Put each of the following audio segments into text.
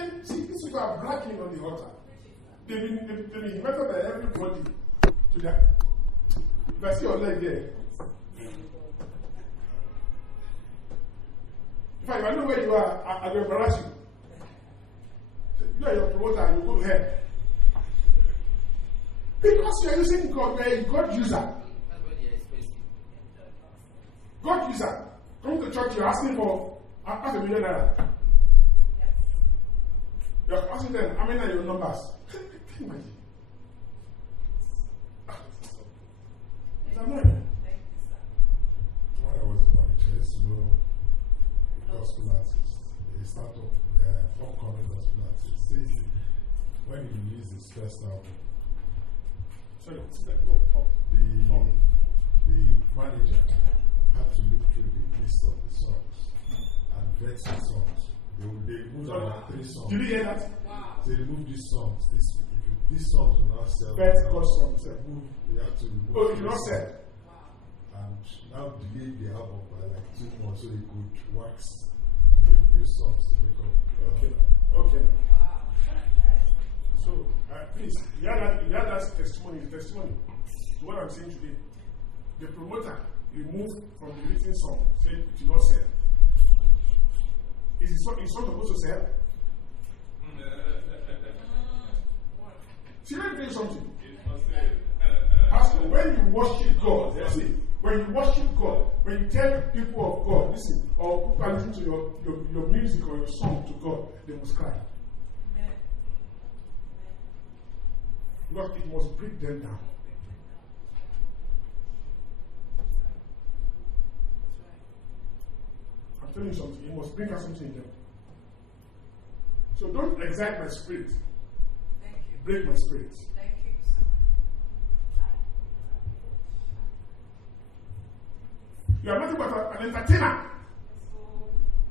And see, these people are bragging on the altar. They've been invited by everybody to that. If I see your leg there, if I know where you are, I will embarrass you. You are your promoter, you go to hell. Because you are using God, you are a God user. God user. Come to church, you're asking for $500,000. You're asking them, how many are your numbers? Can you imagine? It's annoying. When I was in Norwich, I used to know the gospel artists. They start up upcoming gospel artists. When he released his first album, the manager had to look through the list of the songs and vet the songs. They moved about 3 songs. Did you hear that? Wow. So they removed these songs. These songs will not sell. Vet God songs. They have to remove. Oh, you not sell. And now delayed the album by like 2 months so they could wax new songs to make up. Okay. Wow. So, please, you have that testimony. What I'm saying today, the promoter removed from the written song, said it will not sell. Is it not supposed to sell? See, let me tell you something. As when you worship God, when you worship God, when you tell people of God, listen, or people listen to your music or your song to God, they must cry. Because it must break them down. I'm telling you something, it must bring out something in them. So don't excite my spirit. Thank you. Break my spirit. Thank you. You are nothing but an entertainer.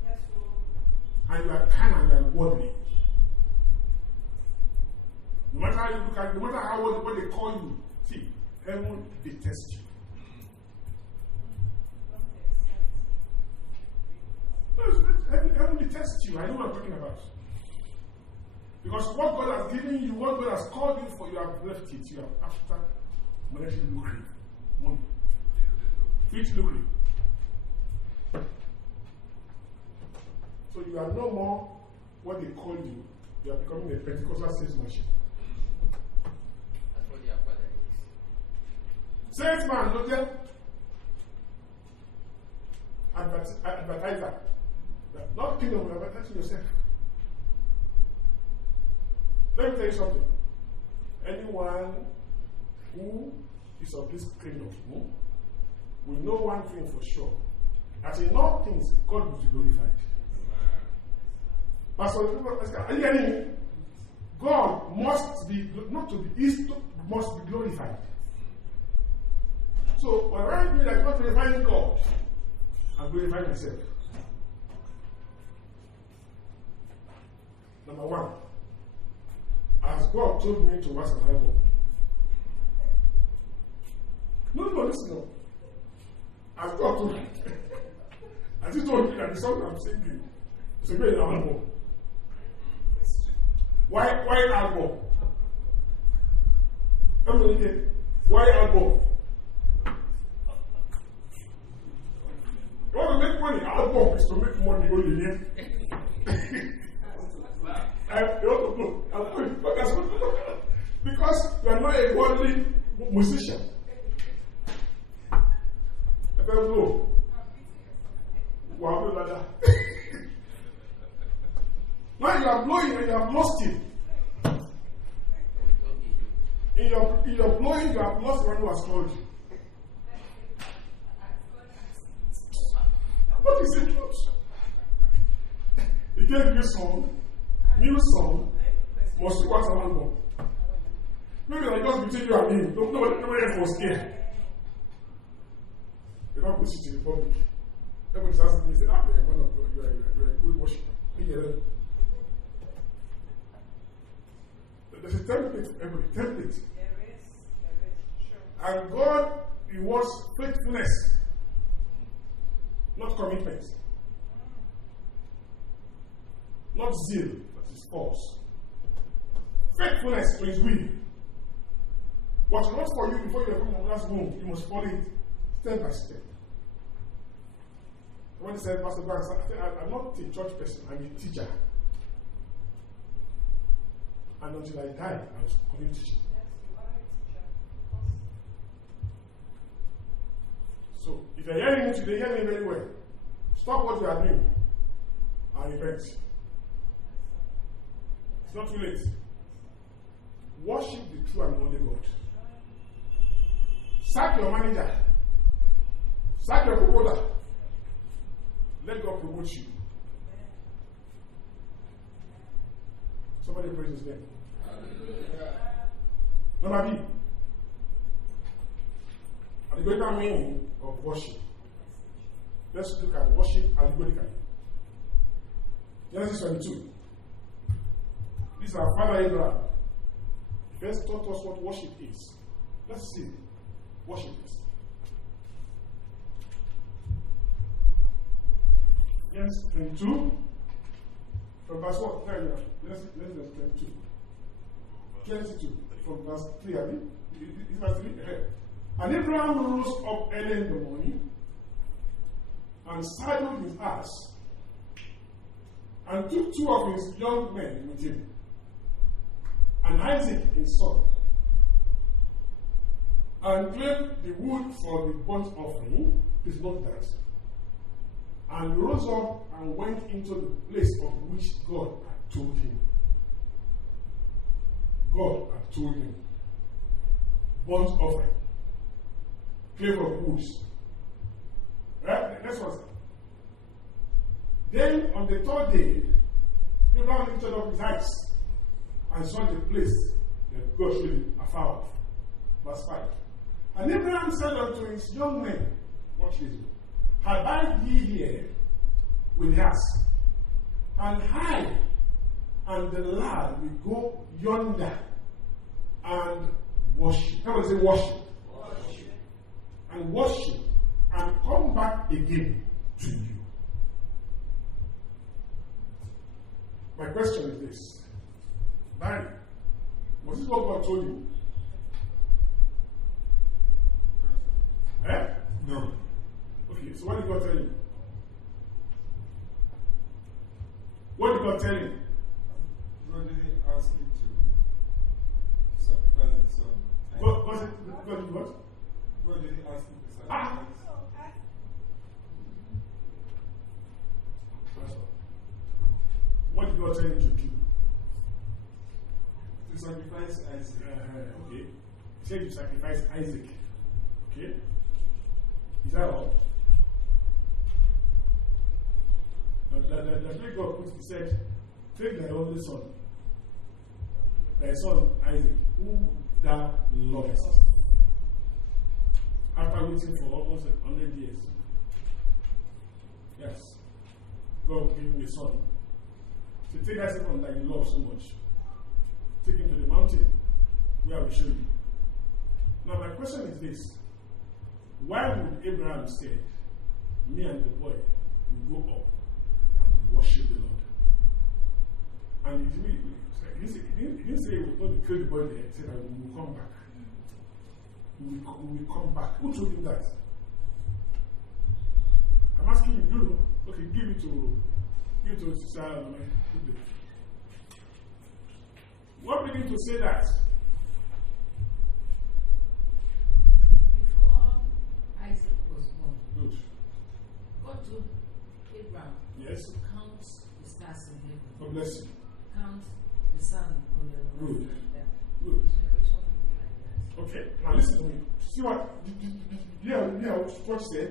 Yes, and you are kind and you are worldly. No matter how you look at, no matter how what they call you, see, heaven detests you. Heaven detests you. I know what I'm talking about. Because what God has given you, what God has called you for, you have left it. You have after monetary lucre. Money. Which lucre? So you are no more what they call you. You are becoming a Pentecostal sales machine. That's what their father is. Salesman, look there. Advertiser. Not kingdom, you're advertising yourself. Let me tell you something. Anyone who is of this kingdom will know one thing for sure. That in all things, God will be glorified. Pastor, are you getting me? God must be, must be glorified. So, when I do that, God glorifying God, I'm glorifying myself. Number one, as God told me to watch an album. No, listen. No. As God told me, as He told me that the song I'm singing is a great album. Why album? Why album? You want to make money? Album is to make money only here. Because you are not a godly musician. Now you are blowing and you have lost it. In your blowing, you have lost one who has called you. What is the truth? He gave you song, new song, must you watch an album. Maybe like just between you and him. Nobody else was scared. You don't push it to the public. Everybody's asking me, say, you're a man of God, you're a good worshiper. There's a template for everybody. Template. There is. Sure. And God rewards faithfulness, not commitment. Not zeal, that is false. Faithfulness to His will. What He wants for you before you come from God's womb, you must follow it step by step. When he said, Pastor Grant, I'm not a church person, I'm a teacher. And until I died, I was continuing teaching. Yes, you are a teacher. So, if you're hearing me today, hear me very well. Stop what you are doing and repent. It's not too late. Worship the true and only God. Sack your manager. Sack your promoter. Let God promote you. Somebody praise His name. Number B. The greater meaning of worship. Let's look at worship allegorically. Genesis 22. This is our father Abraham. He first taught us what worship is. Let's see. Worship is. Genesis 22. From verse what? Genesis 22. Genesis 2. From verse 3, I mean. Is verse 3? And Abraham rose up early in the morning and saddled his ass and took 2 of his young men with him and Isaac his son and claimed the wood for the burnt offering. Please note that. And rose up and went into the place of which God had told him. God had told him. Burnt offering. Claim of woods. Right? Next one. Then on the 3rd day, Abraham lifted up his eyes and saw the place that God showed him afar off. Verse 5. And Abraham said unto his young men, watch this. Abide ye here with us, and I and the lad will go yonder and worship. How does it worship? And worship and come back again to you. My question is this. Barry, was this what God told you? Eh? No. Okay, so what did God tell you? What did God tell you? God didn't ask him to sacrifice his son. God did what? God didn't ask him to sacrifice. Ah! What did God tell him to do? To sacrifice Isaac. Okay. He said to sacrifice Isaac. Okay? Is that all? The day God put, he said, take thy only son, thy son Isaac, whom thou lovest. After waiting for almost 100 years. Yes. God gave him a son. So take that son that you love so much. Take him to the mountain where I will show you. Now my question is this. Why would Abraham say, me and the boy will go up and worship the Lord? And he didn't say he was going to kill the boy there. He said that we will come back. We will come back. Who told him that? I'm asking you, do okay, give it to Sister. What made him to say that? Before Isaac was born, Good. God told Abraham Yes. to count the stars in heaven. God bless you. Count the sun on the Good. like that. Good. Generation will be like that. Okay, now listen to me. See what? Yeah, what she said?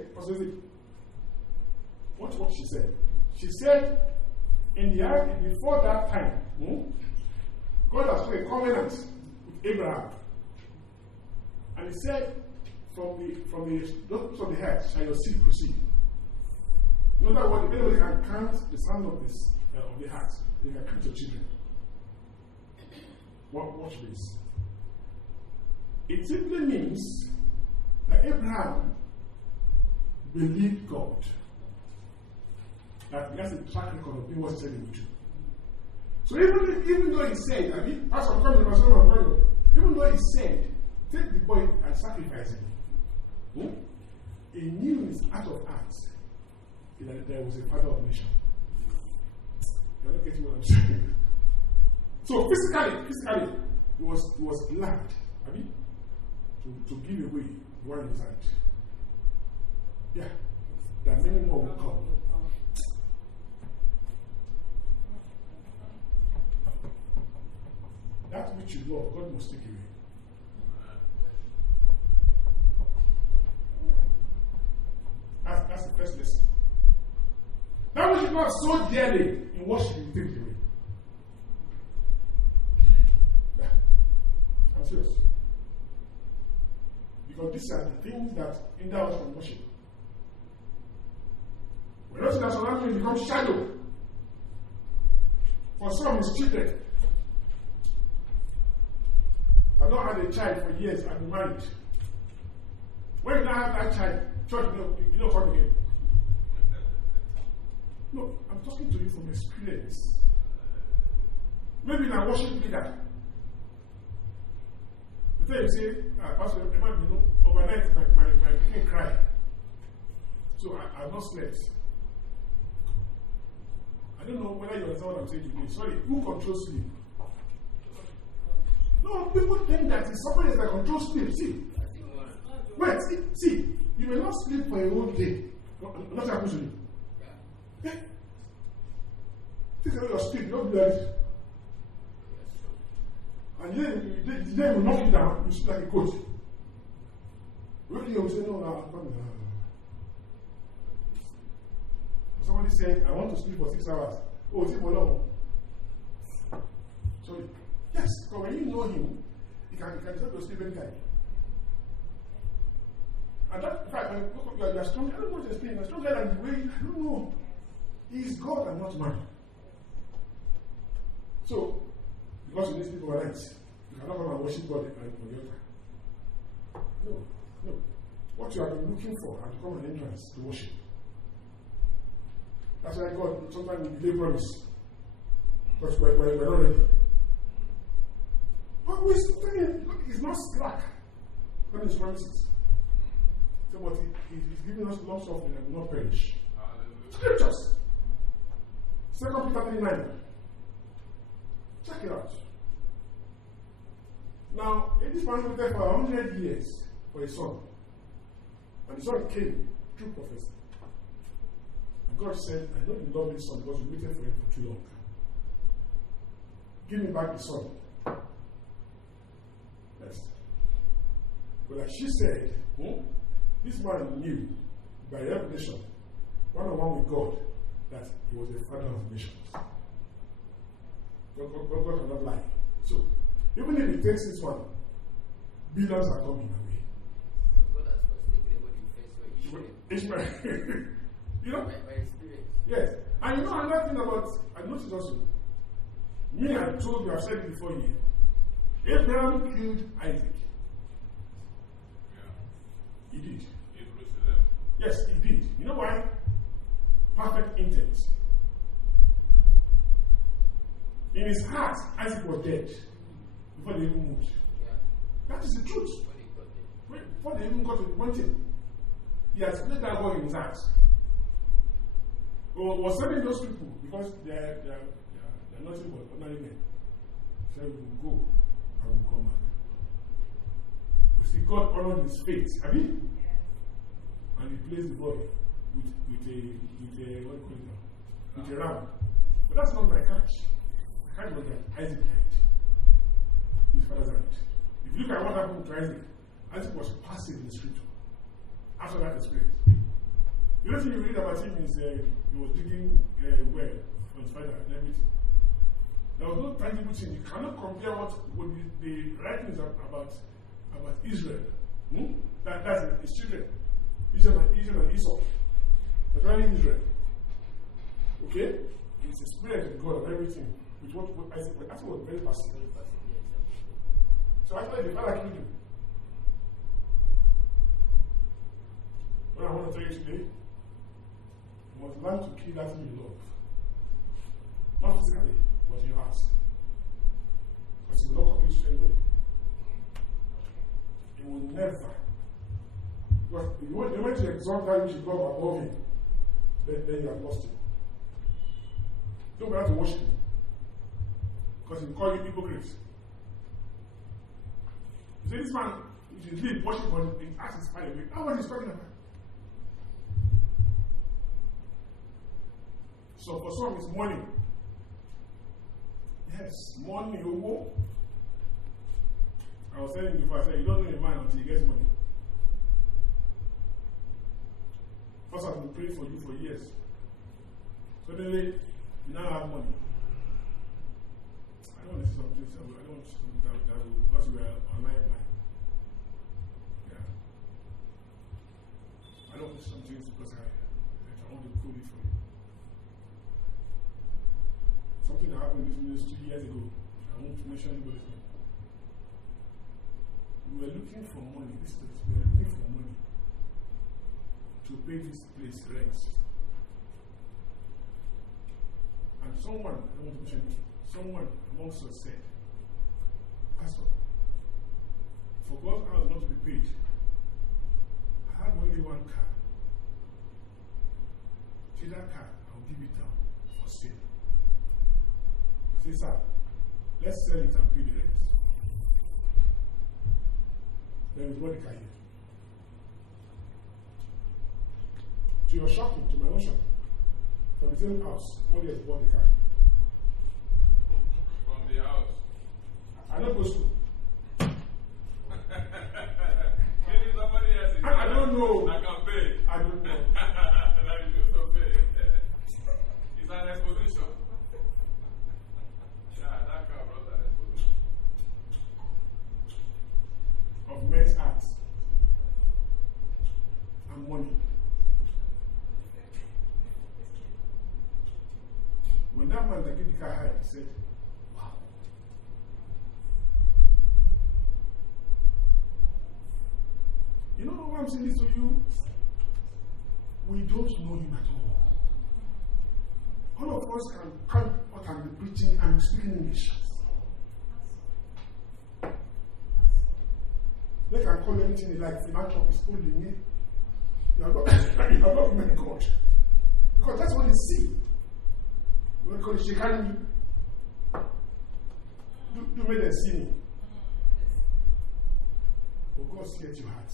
What she said? She said, before that time, God has made a covenant with Abraham. And he said, from the depths of the head shall your seed proceed. In other words, if anybody can count the sound of the heart, they can count your children. Watch this. It simply means that Abraham believed God. That he has a track record of doing what he said he would do. So even though he said, I mean, as I'm coming, even though he said, take the boy and sacrifice him, he knew in his heart of hearts that there was a father of nation. You're not getting what I'm saying. So physically, he was glad, I mean, to give away one in his hand. Yeah, there are many more will come. That which you love, God must take away. That's the first lesson. That which you love so dearly, in worship, you take it away. Yeah. I'm serious. Because these are the things that hinder us from worship. When those that surround you become shadow. For some, it's children. I've not had a child for years, I've been married. When you now have that child, church, you don't come again. No, I'm talking to you from experience. Maybe in a worship leader. The time you say, Pastor, overnight my kid cried. So I've not slept. I don't know whether you understand what I'm saying today. Sorry, who controls sleep? No, people think that it's somebody that controls sleep. See, wait, see, you may not sleep for a whole day. Nothing happens to you. Yeah. Think about your sleep, you don't do that. And then you knock you down, you sleep like a coach. Wake you up and say, no, I'm coming. Somebody said, I want to sleep for 6 hours. Oh, it's for long. Sorry. Yes, because when you know him, he can decide to sleep anytime. And that, in fact, when you are strong, I don't know what to explain. You're stronger than the way, I don't know. He is God and not man. So, because you need sleep overnight, you cannot come and worship God on the altar. No. What you have been looking for has become an entrance to worship. That's why God sometimes will delay promise. Because we're not ready. But he's not slack on his promises. So, but he's giving us long suffering and will not perish. Scriptures. 2 Peter 3:9. Check it out. Now, this man waited for 100 years for his son. And the son came through prophecy. And God said, I know you love this son because you waited for him for too long. Give me back the son. Next. But like she said, this man knew by revelation, one-on-one with God, that he was the father of nations. God cannot lie. So, even if he takes this one, billions are coming away. But God has forsaken what you face for Ishmael. You know? By experience. Yes. And you know another thing about, I noticed also, me, I told you, I've said it before you. Abraham killed Isaac. Yeah. He did. Yes, he did. You know why? Perfect intent. In his heart, Isaac was dead before they even moved. Yeah. That is the truth. Before they even got to the mountain, he has played that ball in his heart. Was sending those people because they're nothing but ordinary men. He said, we will go and we will come back. We see God honored his faith. Have you? And he placed the boy with a what do you call it now? With a ram. But that's not my catch. My catch was that Isaac died. His father's died. If you look at what happened to Isaac, Isaac was passive in the scripture. After that experience. The only thing you read about him is he was digging a well for his father and everything. There was no tangible thing. You cannot compare what the writings about Israel. That's his children. Israel and Esau. But only Israel. Okay? His experience with God and everything. With what Isaac was very passive. So after the father killed him. What I want to tell you today, you must learn to kill that thing you love. Not physically. but in your heart. Because you will not compete to anybody. You will never. Because the moment you exalt that which is God above him, then you have lost him. Don't bother to worship him. Because he will call you hypocrites. You say, this man, if you leave worship, but he asks his fire away. That's what he's talking about. So for some, it's money. Yes, money, owo. I was telling you before, I said, you don't know a man until he gets money. First, I've been praying for you for years. Suddenly, you now have money. I don't want to say something, I don't want to say something that will, because we are online line. Yeah. I don't want to say something because I want to prove it for you. Something that happened in this 2 years ago. I won't mention anybody's name. We were looking for money. We were looking for money to pay this place rent. And someone, I don't want to mention it, someone amongst us said, Pastor, for God's house not to be paid, I have only one car. Take that car, I'll give it down for sale. Say, sir, let's sell it and pay the rent. Then we brought the car here. To your shocking, to my own shocking. From the same house, somebody has bought the car. From the house. I don't go to school. Maybe somebody else is I don't know. I can pay. I don't know. That is just to pay. It's an exposition. Yeah, that car brought an exposition. Of men's arts and money. When that man that gave the car high, he said, wow. You know why I'm saying this to you? We don't know him at all. All of us can come out and be preaching and speaking English. They can call anything they like. Philanthropist, only me. You have not met God. Because that's what they see. Because she carry me. Do make them see me. But God sees your heart.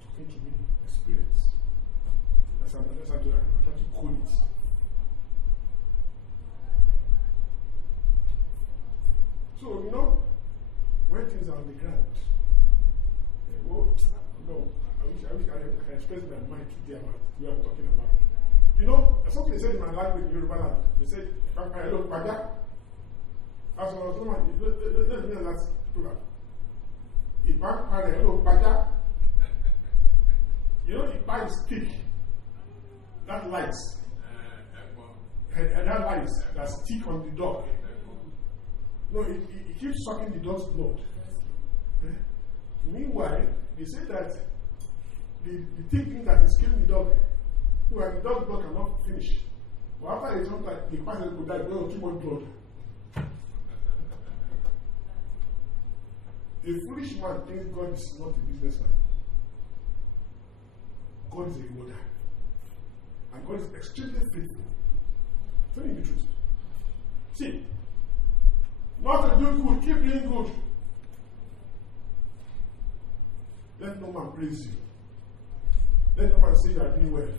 Talking to me, experience. That's how I'm trying to call it. So, you know, when things are on the ground, well, no, I wish I can express my mind today about what we are talking about. You know, something they said in my language in Yoruba land. They said, hello, Paja. As I was saying, let me last program. Hello, Paja. You know, Ipa is stick. That lights. And that lights that stick on the dog. No, it keeps sucking the dog's blood. Meanwhile, they say that the thing that is killing the dog, the dog's blood cannot finish. But after they jump, the person could die because of too much blood. A foolish man thinks God is not a businessman. God is a rewarder. And God is extremely faithful. Tell me the truth. See, not to do good, keep doing good. Let no man praise you. Let no man say you are doing well.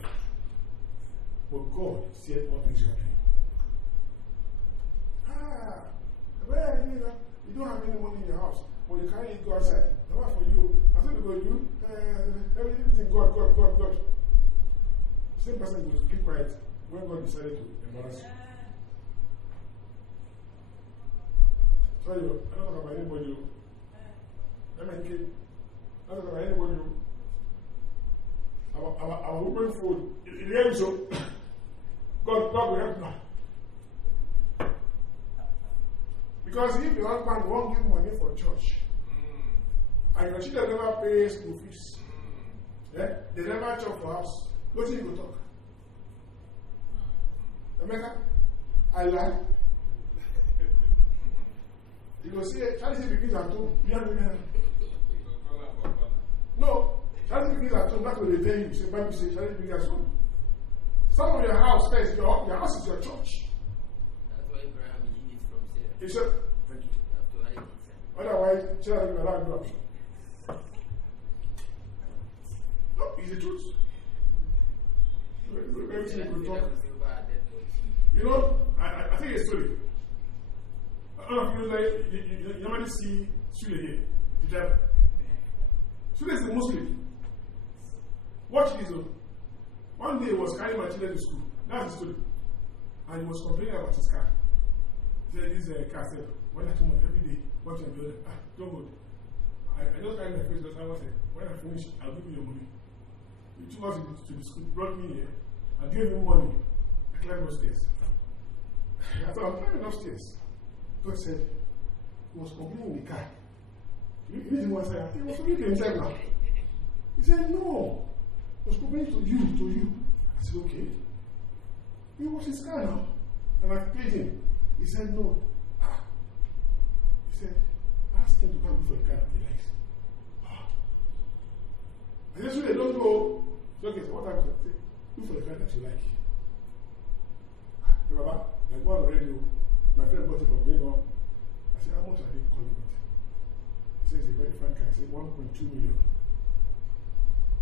But God sees all things you are doing. Where you don't have any money in your house, but you can't go outside. That's what for you. I said, go do everything God. The same person will keep quiet when God decided to embarrass you. Sorry, I don't talk about anybody. I don't talk about anybody. Our woman food, it ends so. God will help now. Because if the husband won't give money for church, and your children never pay school fees, they never chop for house, what do you go talk? America, I lie. You go see, charity begins at home. No, charity begins at home. That's what they tell you. Say, Bible says charity begins at home. Some of your house first, your house is your church. That's why Abraham hid it from Sarah. He said, thank you. You have to hide it, sir. Otherwise, charity will allow you to go. No, it's the truth. Everything we talk. You know, I think a story. I don't know if you normally see Sule here, the devil. Sule is a Muslim. Watch this though. One day he was carrying my children to school. That's the story. And he was complaining about his car. He said, this car said, when I come out every day, what I'm doing, don't go. I just carry my face because I said, when I finish, I'll give you your money. He took us to the school, brought me here. I gave him money. I climbed upstairs. I thought, I'm climbing upstairs. God said, he was complaining in the car. You didn't want to say, he was complaining to himself now. He said, no. He was complaining to you. I said, okay. He was his car now. And I paid him. He said, no. He said, ask him to come for a car he likes. And that's why they don't go. So, okay, so what I'm going to say, look for a car that you like. Remember, like one radio, my friend bought it from Lagos. I said, how much are they calling it? He says, it's a very fine car. I said, 1.2 million.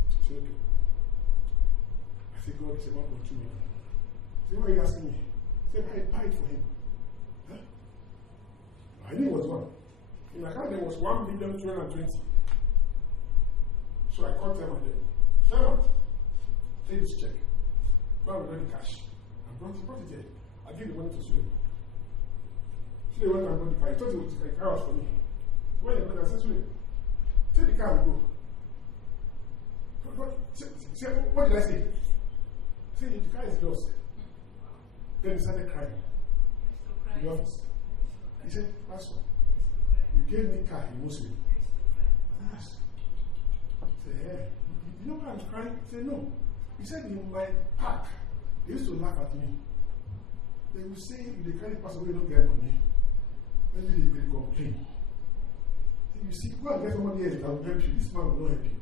I said, okay. I said, God, he said, 1.2 million. I said, why are you asking me? He said, buy it for him. Huh? I knew it was one. In my account, there was 1,220,000. So I called them and said, take this check. Go and return the cash. I brought it here. I gave the money to Sule. Sule went and brought the car. He thought it was a car was for me. When he went, I said, Sule, take the car and go. What did I say? I said, the car is yours. Then he started crying. In the office. He said, Pastor, you gave me car in Muslim. Yes. I said, hey, you know why I was crying? He said, no. He said, in my park, they used to laugh at me. They would say, if they carry pass away, don't get money. Maybe they will complain. You see, go and get somebody else that will help you. This man will not help you.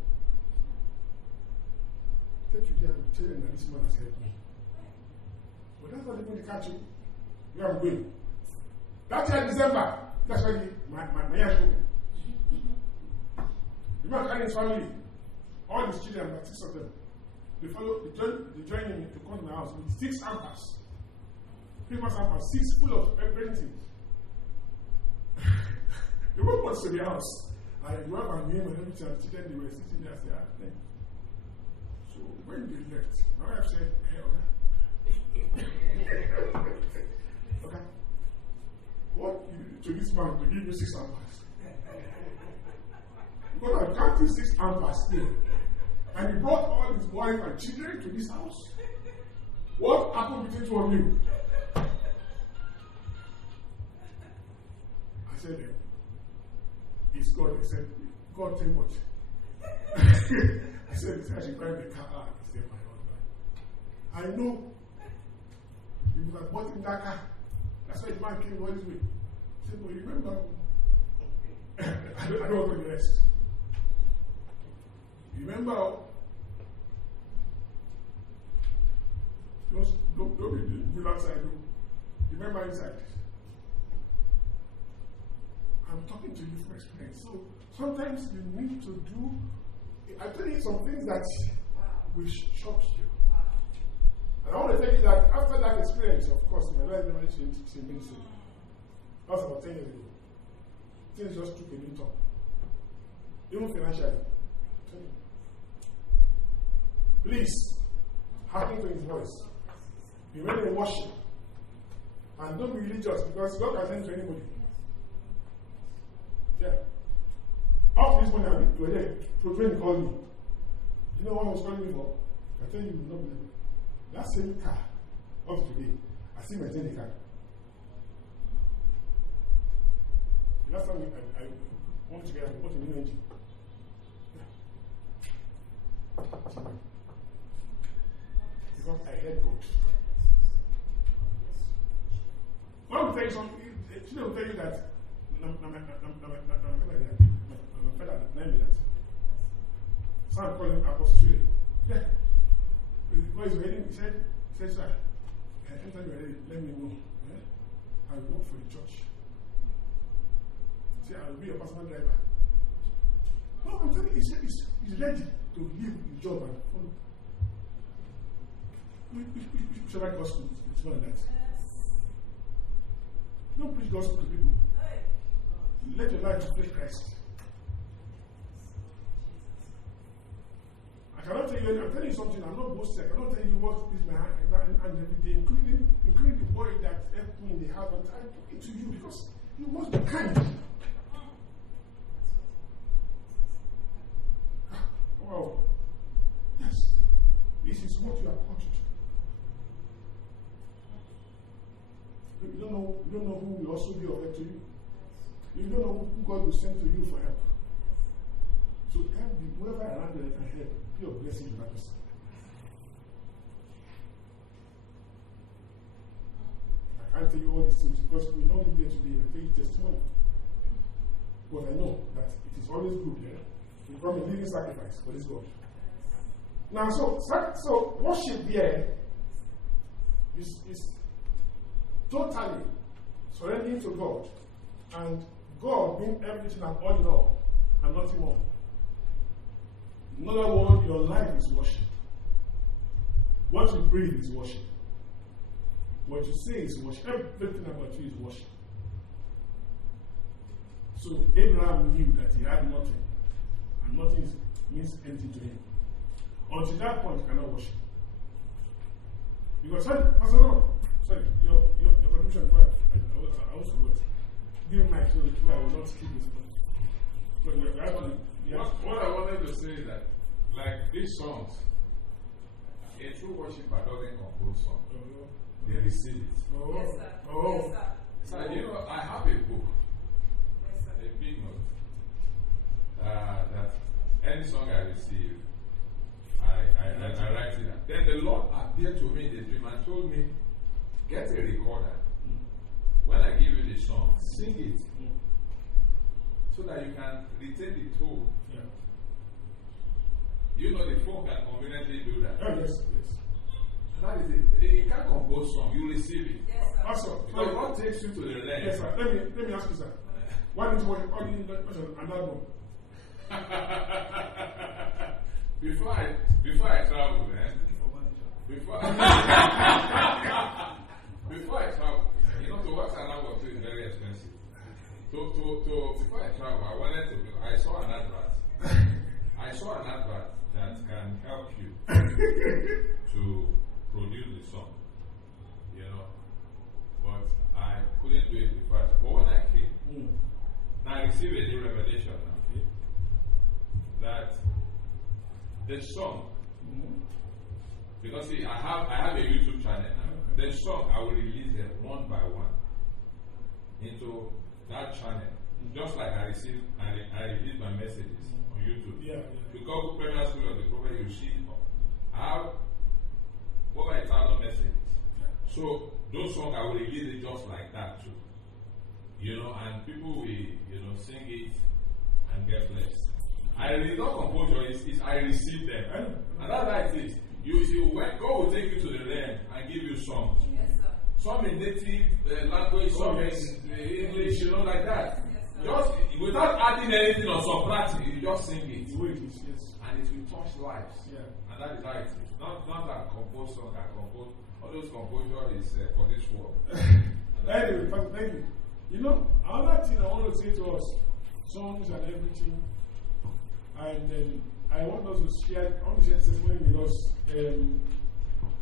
Take you there and tell them that this man has helped me. But that's not even the catch you. You are going. That year, December, that's why my year is open. The man carrying his family, all his children, about 6 of them. They join him to come to my house with 6 hampers. Christmas hampers, 6 full of everything. They went much to the house. I grew up and name and everything, and the children, they were sitting there and said, so when they left, my wife said, hey, okay, what to this man to give you 6 hampers? Because I can't do 6 hampers still. And he brought all his wife and children to this house. What happened between 2 of you? I said, it's God. He said, God, tell what? I said, I should buy the car. He said, my husband. I know. You would have bought in that car. That's why the man came all this way. He said, but you remember? I don't know what the rest. Remember, don't be good outside. Remember inside. I'm talking to you from experience. So sometimes you need to do. I tell you some things that will shock you. And I want to tell you that after that experience, of course, my life never changed since. That was about 10 years ago. Things just took a new turn. Even financially. Please, hearken to his voice. Remain in worship. And don't be religious because God can send to anybody. Yeah. After this morning, you were there. Proclaim called me. You know what he was calling me for? I tell you, you will not believe it. That same car, up to today, I still maintain the car. The last time I went together, I bought a new engine. Yeah. Because I heard God. Some call him Apostle. Yeah. Because he's ready, he said, sir, anytime you're ready, let me know. Yeah? I'll work for the church. Say, I'll be your personal driver. No, I'm telling you, he's ready to leave his job and follow. We should write gospel. It's more than that. Don't preach gospel to people. Let your life reflect Christ. I cannot tell you, I'm telling you something, I'm not boasting. I cannot tell you what is my hand and every day, including the boy that helped me in the house. And I'm talking to you because you must be kind. Wow. Yes. This is what you are called to do. You don't know who will also be of help to you. You don't know who God will send to you for help. So help whoever around you can help. Be a blessing to that person. I can't tell you all these things because we will not be there today. I tell you testimony. But I know that it is always good, yeah? To become a living sacrifice for this God. Now, so worship there is totally surrendering to God and God being everything and all in all and nothing more. In other words, your life is worship. What you breathe is worship. What you say is worship. Everything about you is worship. So Abraham knew that he had nothing, and nothing means anything to him. Until that point, you cannot worship. Because sorry, your contribution, I also forgot. Give me my story, I will not skip this point. But what I wanted to say is that, like these songs, a true worshiper doesn't compose songs. They receive it. Yes, sir. Oh. Yes, sir. So, you know, I have a book, Yes, sir. a big note, that any song I receive, I write it down. Then the Lord appeared to me in the dream and told me, get a recorder. When I give you the song, sing it. So that you can retain the tone. Yeah. You know the phone can conveniently do that. Oh, yes. And that is it. You can't compose song, you receive it. Yes, sir. Also, Because God takes you to the land. yes, sir. Let me ask you, sir. Why did you want to an album? Before I travel, man. Before I travel, you know, to watch an album too is very expensive. Before I travel, I saw an advert. I saw an advert that can help you to produce the song, you know. But I couldn't do it before. But when I came, I received a new revelation now. That the song, because see, I have a YouTube channel now. The song I will release them one by one into that channel. Just like I release my messages on YouTube. Yeah. You go to Premier School of the Prophet, you see I have over 1,000 messages. So those songs I will release it just like that too. You know, and people will, you know, sing it and get blessed. I really don't compose it's I receive them. And that's how it is. You see, when God will take you to the land and give you songs. Yes, sir. Some in native language, some in English, you know, like that. Yes, Just without adding anything or subtracting, you just sing it. The way it is, yes. And it will touch lives. Yeah. And that is how it is. Not that compose song, I compose. All those composure is for this world. Anyway, thank you. You know, another thing I want to say to us, songs and everything, and I want us to share testimony because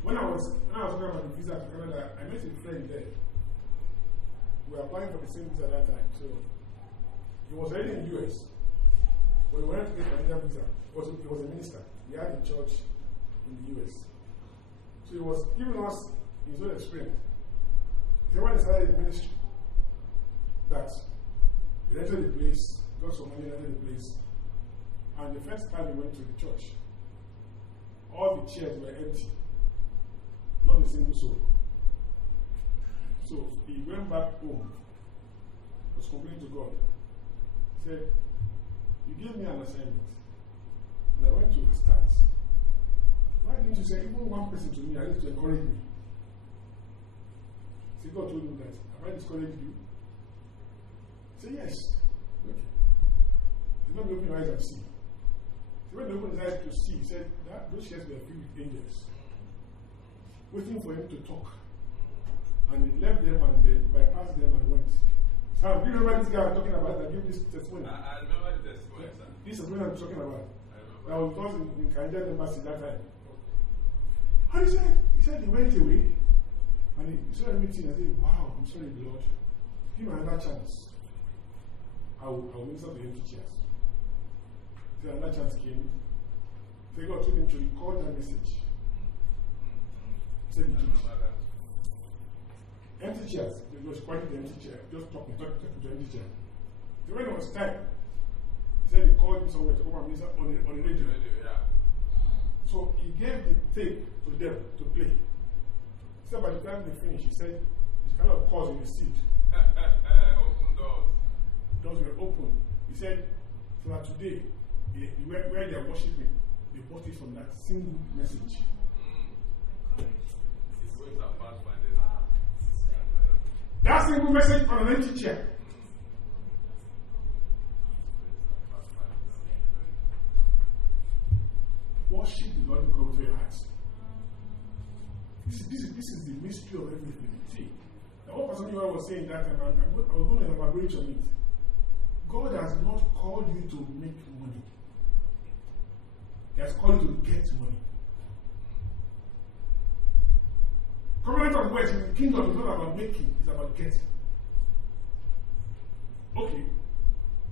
when I was talking about the visa to Canada, I met a friend there. We were applying for the same visa at that time. So he was already in the US. When we went to get Canadian visa, he was a minister. He had a church in the US. So he was giving us his own experience. He said when he started the ministry, that he rented the place, got some money, rented the place, and the first time he went to the church, all the chairs were empty, not a single soul. So he went back home, was complaining to God. said, you gave me an assignment, and I went to start. Why didn't you say even one person to me, I need to encourage me? See, God told him that. Have I discouraged you? Say yes. Okay. He said, let me open your eyes and see. So when he opened his eyes to see, he said that those chairs were filled with angels, waiting for him to talk. And he left them and then bypassed them and went. Sam, do you remember this guy I'm talking about that gave this testimony? I remember the testimony, sir. This is what I'm talking about. I remember. That was because in Kanja Embassy that time. And he said he went away and he saw everything and said, wow, I'm sorry, Lord. Give me another chance. I will minister to empty chairs. So another chance came. So God told him to record that message. He said, empty chairs. He was quite the empty chair. Just talking to empty chair. So when it was time, he said he called him somewhere to come and minister on the radio. Yeah. So he gave the tape to them to play. He said by the time they finished, he said, it's kind of cause he received. Open doors. Doors were open. He said, so that today, where they are worshiping, they bought it from that single message. His ways are fast minded. That single message on an empty chair. Worship the Lord with your hearts. This is the mystery of everything. See, the whole person I was saying that time, I was going to elaborate on it. God has not called you to make money. He has called you to get money. Covenant of words in the kingdom is not about making, it's about getting. Okay.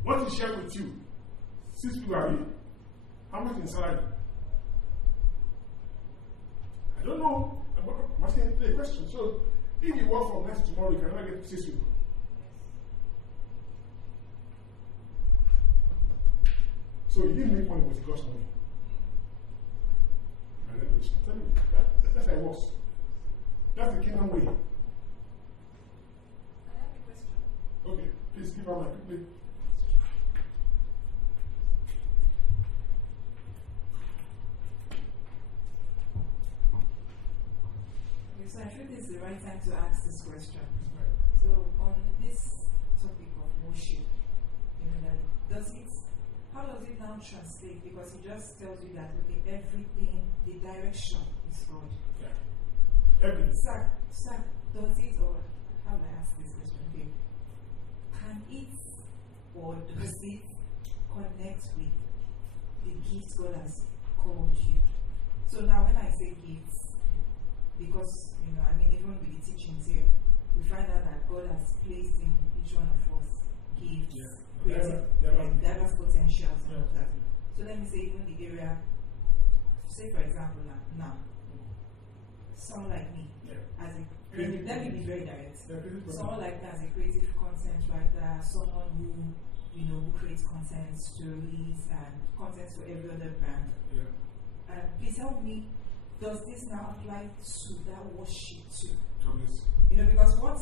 What he shared with you, 6 people are here. How much in salary? I don't know. I'm asking a question. So, if you work from next tomorrow, you can only get 6 people. So, you didn't make money, but it cost money. And then tell me, that's how it works. That's the kingdom way. I have a question. Okay, please give her my quickly. Okay, so I feel this is the right time to ask this question. So on this topic of worship, how does it now translate? Because it just tells you that everything, the direction is God. Yeah. Everything. Sir, does it, or how do I ask this question? Okay. Can it or does it connect with the gifts God has called you? So now when I say gifts, because even with the teachings here, we find out that God has placed in each one of us gifts, diverse potentials and all that. So let me say even the area, say for example now someone like me, as a creative, let me be very direct. Someone like me as a creative content writer, someone who creates content, stories, and content for every other brand. Please help me. Does this now apply to that worship too? Because what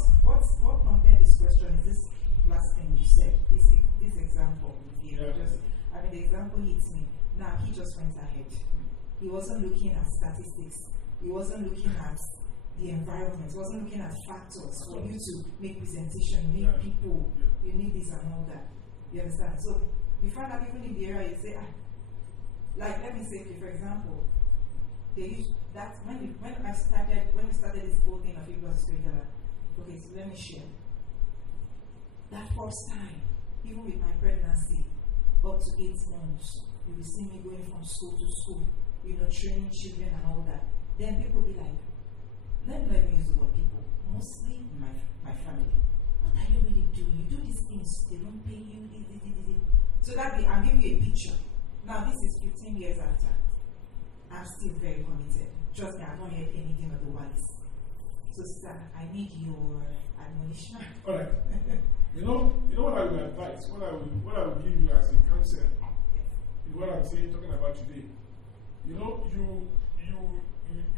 prompted this question is this last thing you said. This example you gave. The example hits me. Now he just went ahead. He wasn't looking at statistics. He wasn't looking at the environment. He wasn't looking at factors for you to make presentation, you need people, you need this and all that. You understand? So you find out even in the area you say, like let me say, for example, they use that when we started this whole thing of equal together. Okay, so let me share. That first time, even with my pregnancy, up to 8 months, you will see me going from school to school, training children and all that. Then people will be like, let me use the word people, mostly my family. What are you really doing? You do these things, they don't pay you. So I'll give you a picture. Now this is 15 years after. I'm still very committed. Trust me, I've not heard anything otherwise. So sir, I need your admonition. All right. You know what I will advise, what I will give you as a counsel, is what I'm saying, talking about today.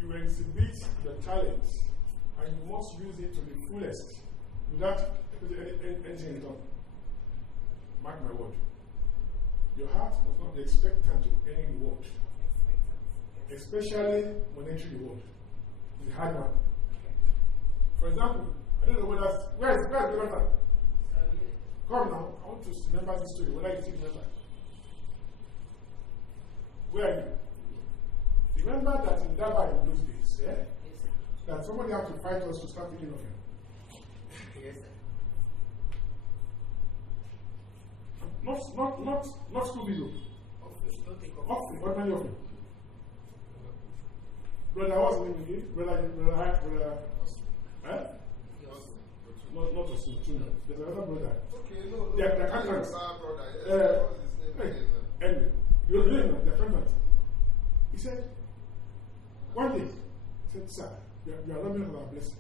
You exhibit your talents and you must use it to the fullest without anything in return. mark my word, your heart must not be expectant of any reward, especially monetary reward. It's a hard one. For example, I don't know whether where's the letter? Come now, I want to remember this story, whether you still remember. Where are you? Remember that in Daba in those days, that somebody had to fight us to start taking offering. Yes, sir. Not school video. Offering, ordinary offering. Brother, what's the name again? Brother, not a student. There's another brother. Okay, no. The accountant. Brother, Anyway, you're doing the accountant. He said, one day, he said, sir, you are robbing of our blessing.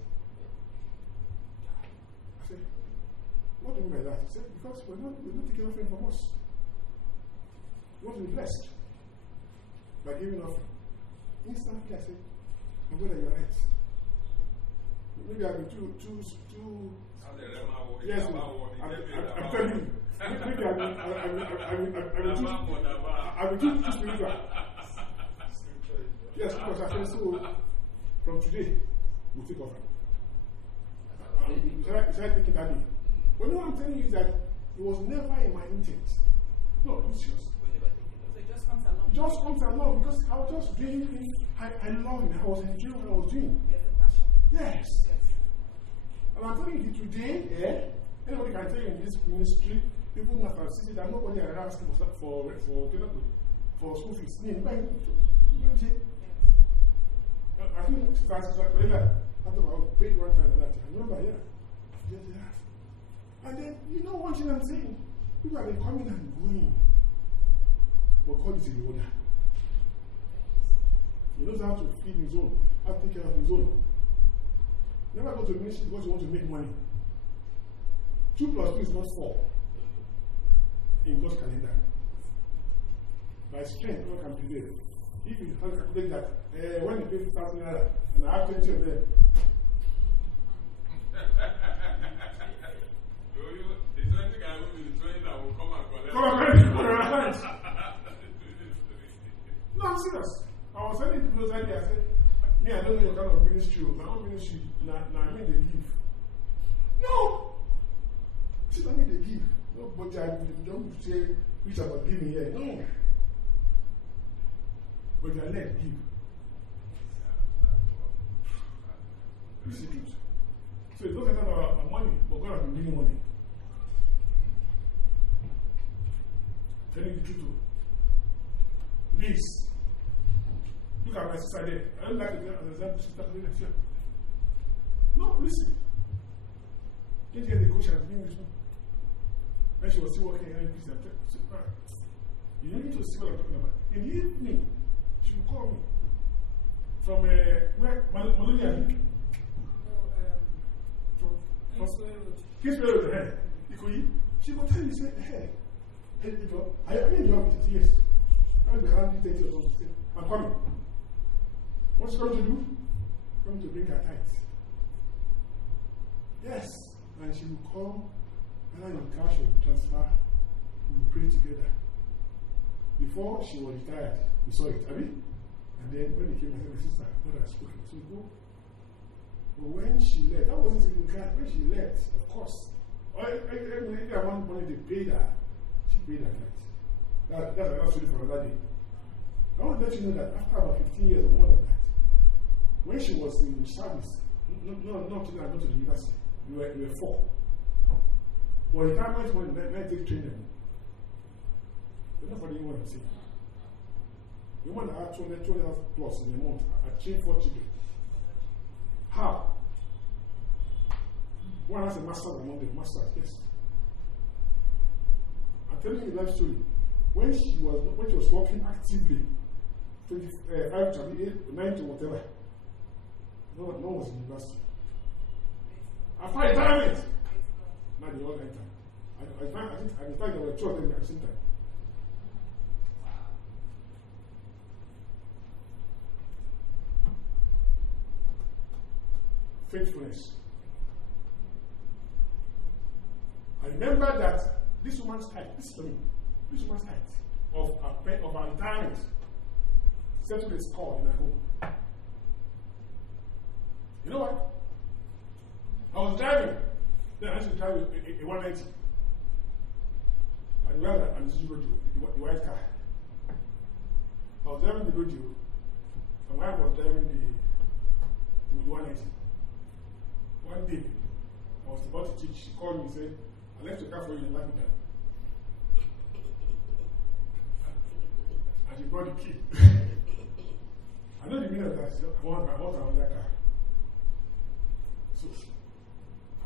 I said, what do you mean by that? He said, because we're not taking offering from us. We want to be blessed by giving offering. Instantly, I said, my brother, you're right. Maybe I'll be too yes, I'm telling you. Maybe I'll be too spiritual. Yes, because I said, so from today, we'll take offering. We started taking that day. But what I'm telling you is that it was never in my intent. No, it's serious. So it just comes along. Just comes along because I was just doing things I love it. I was enjoying what I was doing. There's a passion. Yes. And I'm telling you today, anybody can tell you in this ministry, people must have seen that nobody are asking for school fees. I think Sister Corella, I paid one time that. I remember, yes. And then, you know one thing I'm saying? People have been coming and going. But God is a rewarder. He knows how to feed his own, how to take care of his own. Never go to ministry because you want to make money. 2 plus 2 is not 4 in God's calendar. By strength, God can prevail. If you calculate that, when you pay 5,000 naira and I have 20 of them, the 20 guy will be the 20 that will come and collect. No, I'm serious. I was telling people that day, I said, me, I don't know your kind of ministry. My own ministry, I mean they give. No! See, I mean they give. No, but I don't say which about giving here. No. But you are led give. You see truth. So it's not about money, but God has been giving money. Telling you the truth. Please. Look at my sister there. I don't like to get an example. Sister, no, listen. Can't hear the coach has been with me. When she was still working in NPC, you don't need to see what I'm talking about. In the evening, she will call me from where? Malunia. Kingsway Road. She will tell you, say, hey, are you in the office? Yes. I will be around 30 or something. I'm coming. What's she going to do? Going to bring her tithes. Yes. And she will come, and in cash or transfer, we will pray together. Before she was retired, we saw it, have you? And then when he came, I said, my sister, God has spoken. So go. But when she left, that wasn't even cash. When she left, of course, every amount of money they paid her, she paid her tithes. That's another story for another day. I want to let you know that after about 15 years or more than that, when she was in service, not until I go to the university, we were 4. Well, the time when I take training, but not for the woman I'm saying. The woman that had 200 plus in a month, I trained 4 children. How? One has a master's among them, masters, yes. I'm telling you a life story. When she was working actively, 25 to 9 to whatever, no one was in university. After retirement, now they all enter. I think at the time there were 2 of them at the same time. Faithfulness. I remember that this woman's height, this woman's height of our retirement settled a score in her home. You know what? I was driving. Then I should drive a 190. And we had an the white car. I was driving the rodeo, and my wife was driving the 190. One day, I was about to teach. She called me and said, I left the car for you in the down. And she brought the key. I know the meaning of that. I want another car. So,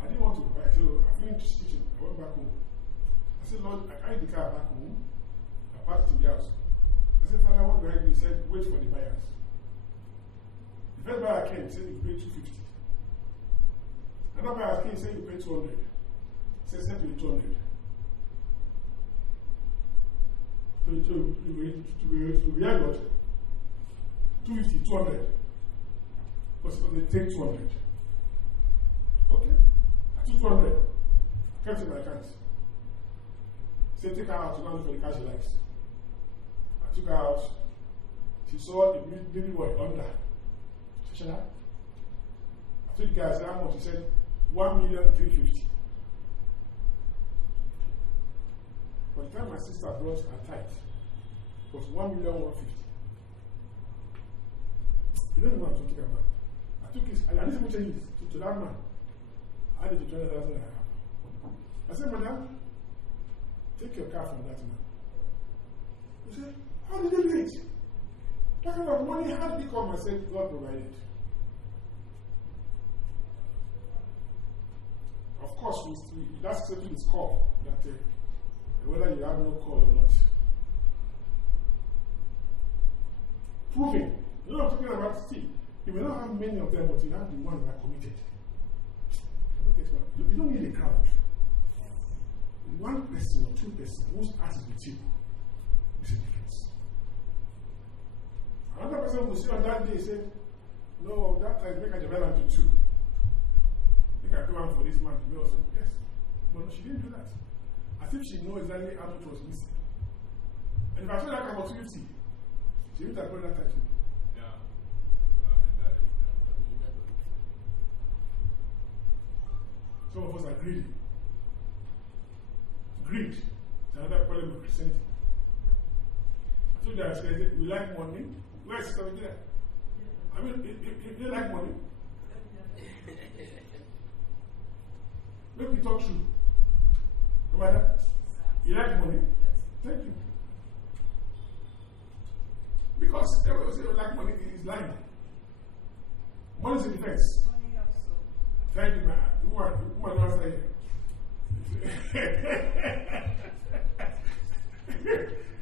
I didn't want to buy. So, I finished teaching. I went back home. I said, Lord, I carried the car back home. I parked it in the house. I said, Father, what do I do? He said, wait for the buyers. The first buyer came, he said, you pay 250. Another buyer came, he said, you pay 200. He said, send me 200. To be had what? 250, 200. Because they take 200. Okay. I took 200. Kept in my account. Said, take her out to go look for the cash she likes. I took her out. She saw a baby boy under. She said, I told the guy, I said, how much? He said, 1,350,000. By the time my sister brought her tithe, it was 1,150,000. You don't know what I'm talking about. I took his, and I didn't even change it to that man. I added to 20,000 naira. I said, Madam, take your car from that man. He said, how did you do it? That kind of money, how did it come? I said, God provided. Of course, that's certainly his call, that whether you have no call or not. Proving. You know what I'm talking about? Still, you may not have many of them, but you have the ones that are committed. You don't need a crowd. One person or two persons whose heart is with you is a difference. Another person will see on that day say, no, that time make a development to 2. Make a plan for this man to be also. Yes. But no, she didn't do that. As if she knows exactly how much was missing. And if I told her about 250, she would have brought that to me. Yeah. Some of us are greedy. Greed is another problem of Christianity. I told you I said, we like money. Where is it over there? I mean, if you like money, let me talk true. No matter. You like money? Thank you. Because everyone says you like money is lying. Money is a defense. Thank you, man. Who are the ones saying?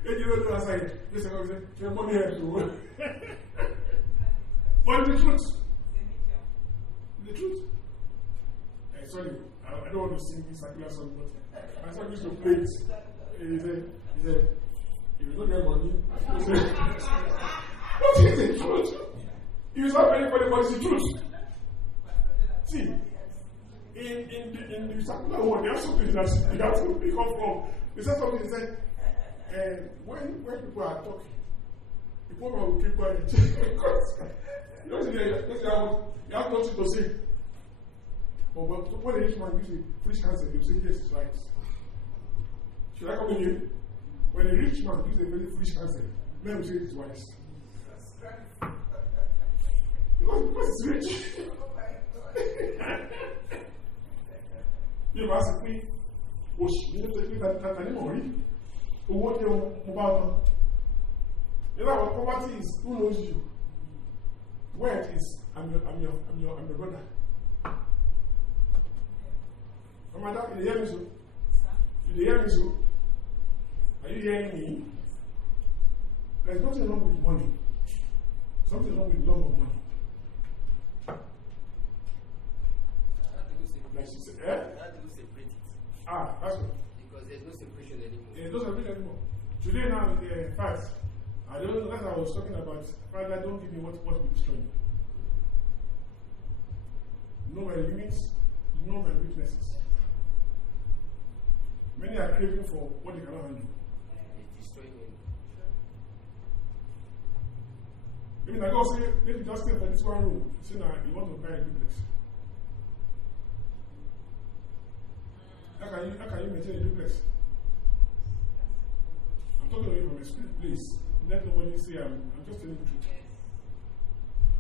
Then you don't know what I'm saying. You say, money helps you. But the truth. The truth. Sorry, I don't want to sing this particular song, but I saw used to play it. He said, if you don't get money, he said, what is the truth? It's not very funny, but it's the truth. See, in the secular world, there are something that you have to pick up from. They said something, they said, when people are talking, the poor man will keep quiet. Because you have nothing to say. But when the rich man gives a foolish answer, he will say, yes, it's right. Should I come in here? When a rich man gives a very foolish answer, men will say it's wise. Because it's rich. You must ask me, you need to take that anymore. Who won't know about them? You know what poverty is? Who knows you? Where it is, I'm your brother. Madam, you hear me so? You hear me so? Are you hearing me? There's nothing wrong with money. Something wrong with love of money. Like she said, How do you separate it? that's what. Because there's no separation anymore. There's no separation anymore. Today now, in fact, I don't know, that's what I was talking about. Father, don't give me what will destroy me. Know my limits, know my weaknesses. Many are craving for what they cannot handle. It's destroying him. Maybe like God say, maybe just stay for this one room. Say now you want to buy a duplex. How can you maintain a duplex? I'm talking away from experience, please. Let nobody say I'm just telling the truth.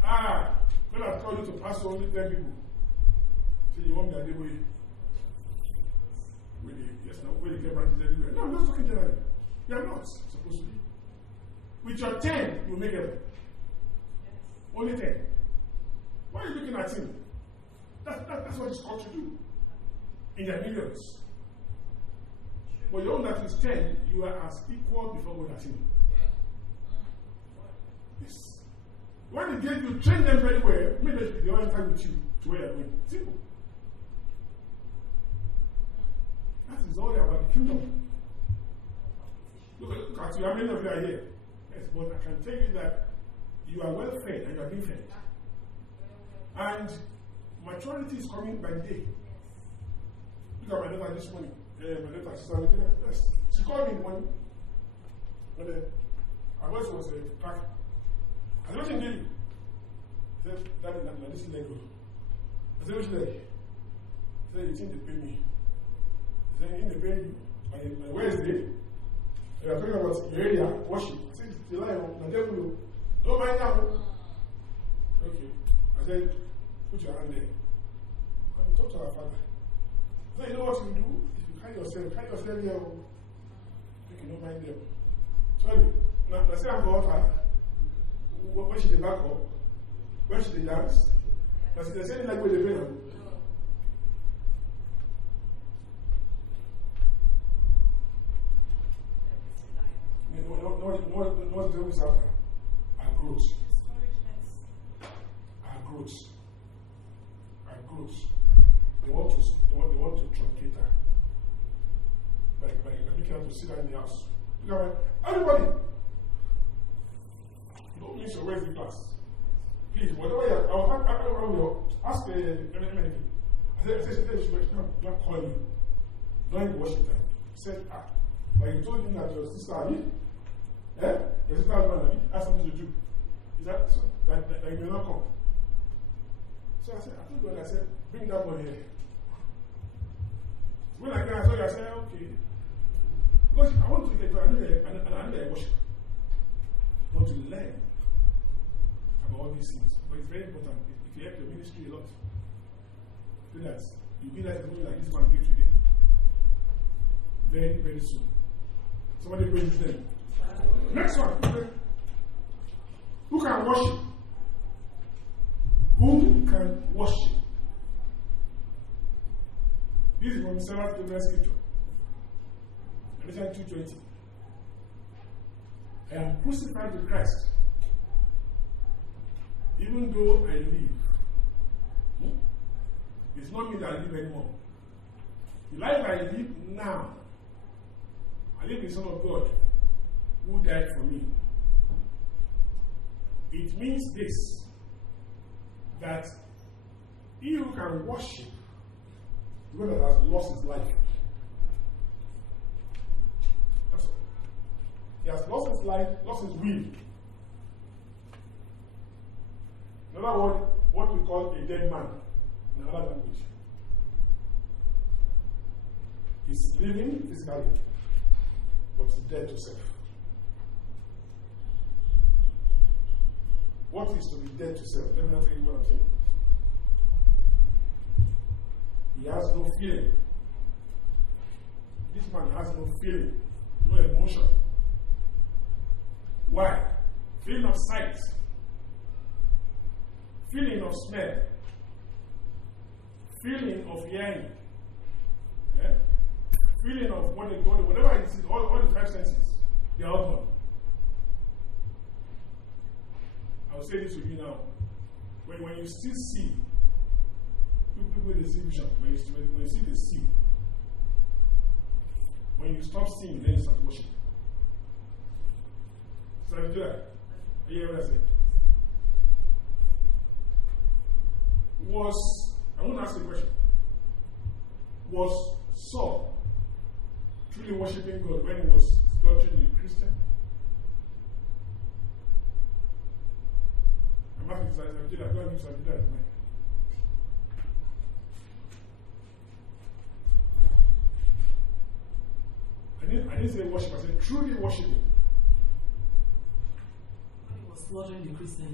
God has called you to pastor only 10 people. So you want me to do it? Yes, now where you get branches everywhere. No, I'm just talking generally. You are not supposed to be. With your 10, you make it. Only 10. Why are you looking at him? That's what he's called to do. In their millions. But your own that is 10, you are as equal before God as him. Yes. When you get you train them very well, maybe they will enter with you to where you're going. Simple. That is all about the kingdom. Look at you, how many of you are here? Yes, but I can tell you that you are well fed and you are being fed. And maturity is coming by the day. Look at my daughter this morning. My daughter, yes. She called me in the morning. When her voice was cracking. I said, what you doing? She said, Daddy, this is Lego. I said, which leg? She said, you think they pay me? I said, in the pay you. And where is it? They are talking about your area, worship. I said, the lie, the devil, don't mind now. Okay. I said, put your hand there. And talk to our father. I said, you know what you do? If you hide yourself here. You don't mind them. Sorry. Now, I say I'm for her. When she back up, when she dance, but they say like where they pay them. What the devil is after? Our growth. Our growth. Our growth. They want to truncate her. By making her to sit down in the house. Look at everybody. Don't miss your Wednesday class. Please, whatever you ask anything. I said, she don't call you. During the worship time. He said, but you told him that your sister Abi, your sister Abi has something to do. Is that so? That you may not come. So I said, I told God, I said, bring that one here. When I came, I saw you, I said, okay. Because I want to get to another worship. I want to learn about all these things. But it's very important. It helps your ministry a lot. So that you realize the way like this one gave today. Very, very soon. Somebody pray with them. Next one. Who can worship? Who can worship? This is from Sarah's favorite scripture. Ephesians 2:20. I am crucified with Christ. Even though I live, it's not me that I live anymore. The life I live now, I live in the Son of God who died for me. It means this, that he who can worship the one that has lost his life. That's all. He has lost his life, lost his will. In other words, what we call a dead man in another language. He's living physically, but he's dead to self. What is to be dead to self? Let me not tell you what I'm saying. He has no feeling. This man has no feeling, no emotion. Why? Feeling of sight, feeling of smell, feeling of hearing, feeling of what they go, whatever it is, all the five senses, they are all gone. I will say this to you now. When you still see, people with the vision, when you see the sea, when you stop seeing, then you start worshiping. So I do that. Are you hearing what I said? I want to ask you a question. Was Saul truly worshiping God when he was slaughtering the Christian? I'm asking Sajida, go and give Sajida his mic. I didn't say worship, I said truly worshiping. When he was slaughtering the Christian,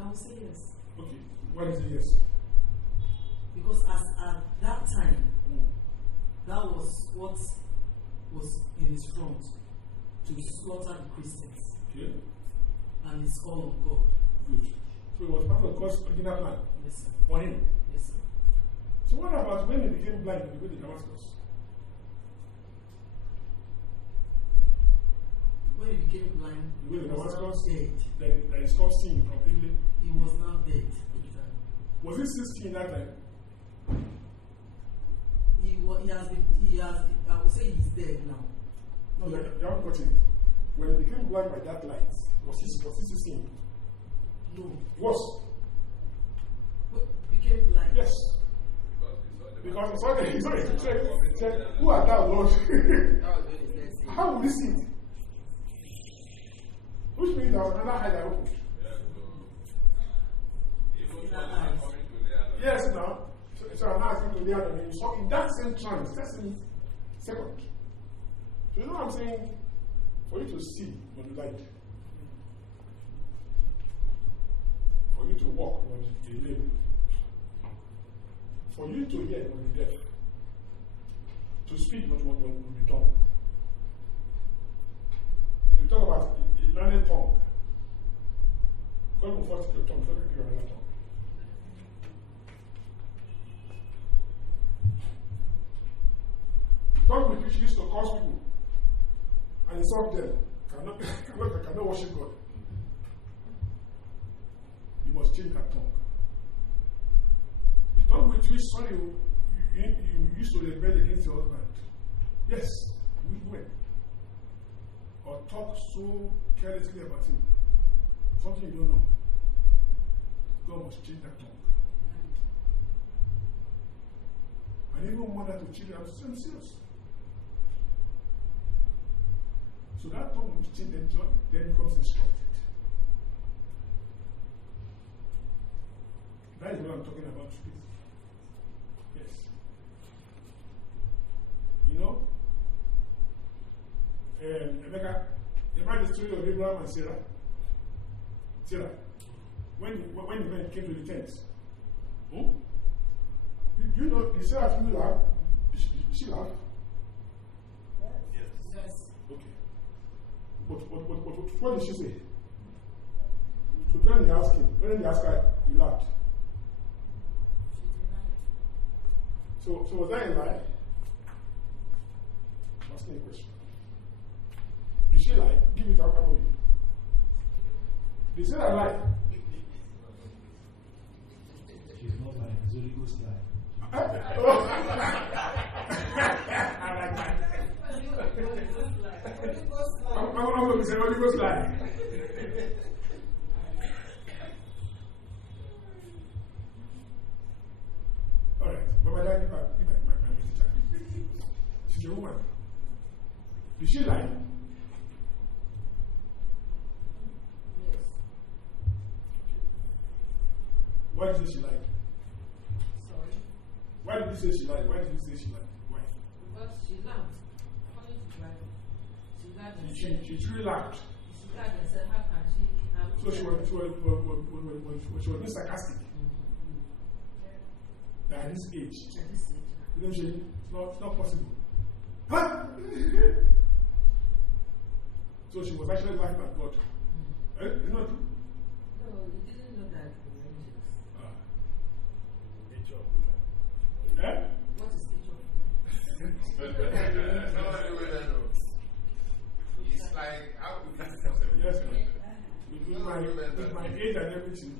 I would say yes. Okay, why is it yes? Because at that time, that was what was in his front, to slaughter the Christians. Okay. And it's all of God. Good. So it was part of God's original plan. Yes, sir. For him. Yes, sir. So what about when he became blind on the way to Damascus? When he became blind, The way to he was now Damascus, dead. then he stopped seeing completely. He was now dead. Was he 16 that time? I would say he's dead now. No, you haven't got it. When he became blind by that light, was he 16? No. Was? Became blind. Yes. Because he's already said, who are thou, Lord? How will he see it? Which means there was another eye that opened. Yes, now. So I'm now asking to the other name. So in that same trance, that's in second. So you know what I'm saying? For you to see on the light, for you to walk on the lane, for you to hear on the deaf, to speak on the tongue. We talk about a learned tongue. God will first your tongue, so that you are another tongue. Tongue with which used to curse people and insult them cannot worship God. You must change that tongue. The tongue with which you used to rebel against your husband. Yes, we went. Or talk so carelessly about him. Something you don't know. God must change that tongue. And even mother to children have to say themselves. So that tongue which change the job then becomes instructed. That is what I'm talking about today. Yes. You know, Rebecca, remember the story of Abraham and Sarah? Sarah, when the men came to the tent, you know, did Sarah feel laugh? Did she laugh? Yes. Okay. But what did she say? So when they asked him, when they asked her, he laughed. So was that a lie? I'm asking a question. Did she lie? Give it out, Emily. Did she lie? She's not lying. It's Holy Ghost lie. I like that. I'm going to say Holy Ghost lie. All right. But my teacher. She's a woman. Did she lie? Yes. Why did she lie? Sorry. Why did you say she lied? Why did you say she lied? Why? Because she laughed. According to the Bible. She laughed and She truly laughed. She laughed and said, how can she have... So she was being sarcastic. At this age. At this age. You know, it's not possible. Huh? So she was actually laughing at God. It's not true? No, you didn't know that we were angels. Nature of women. What is nature of women? It's like, how could Yes, with my age and everything.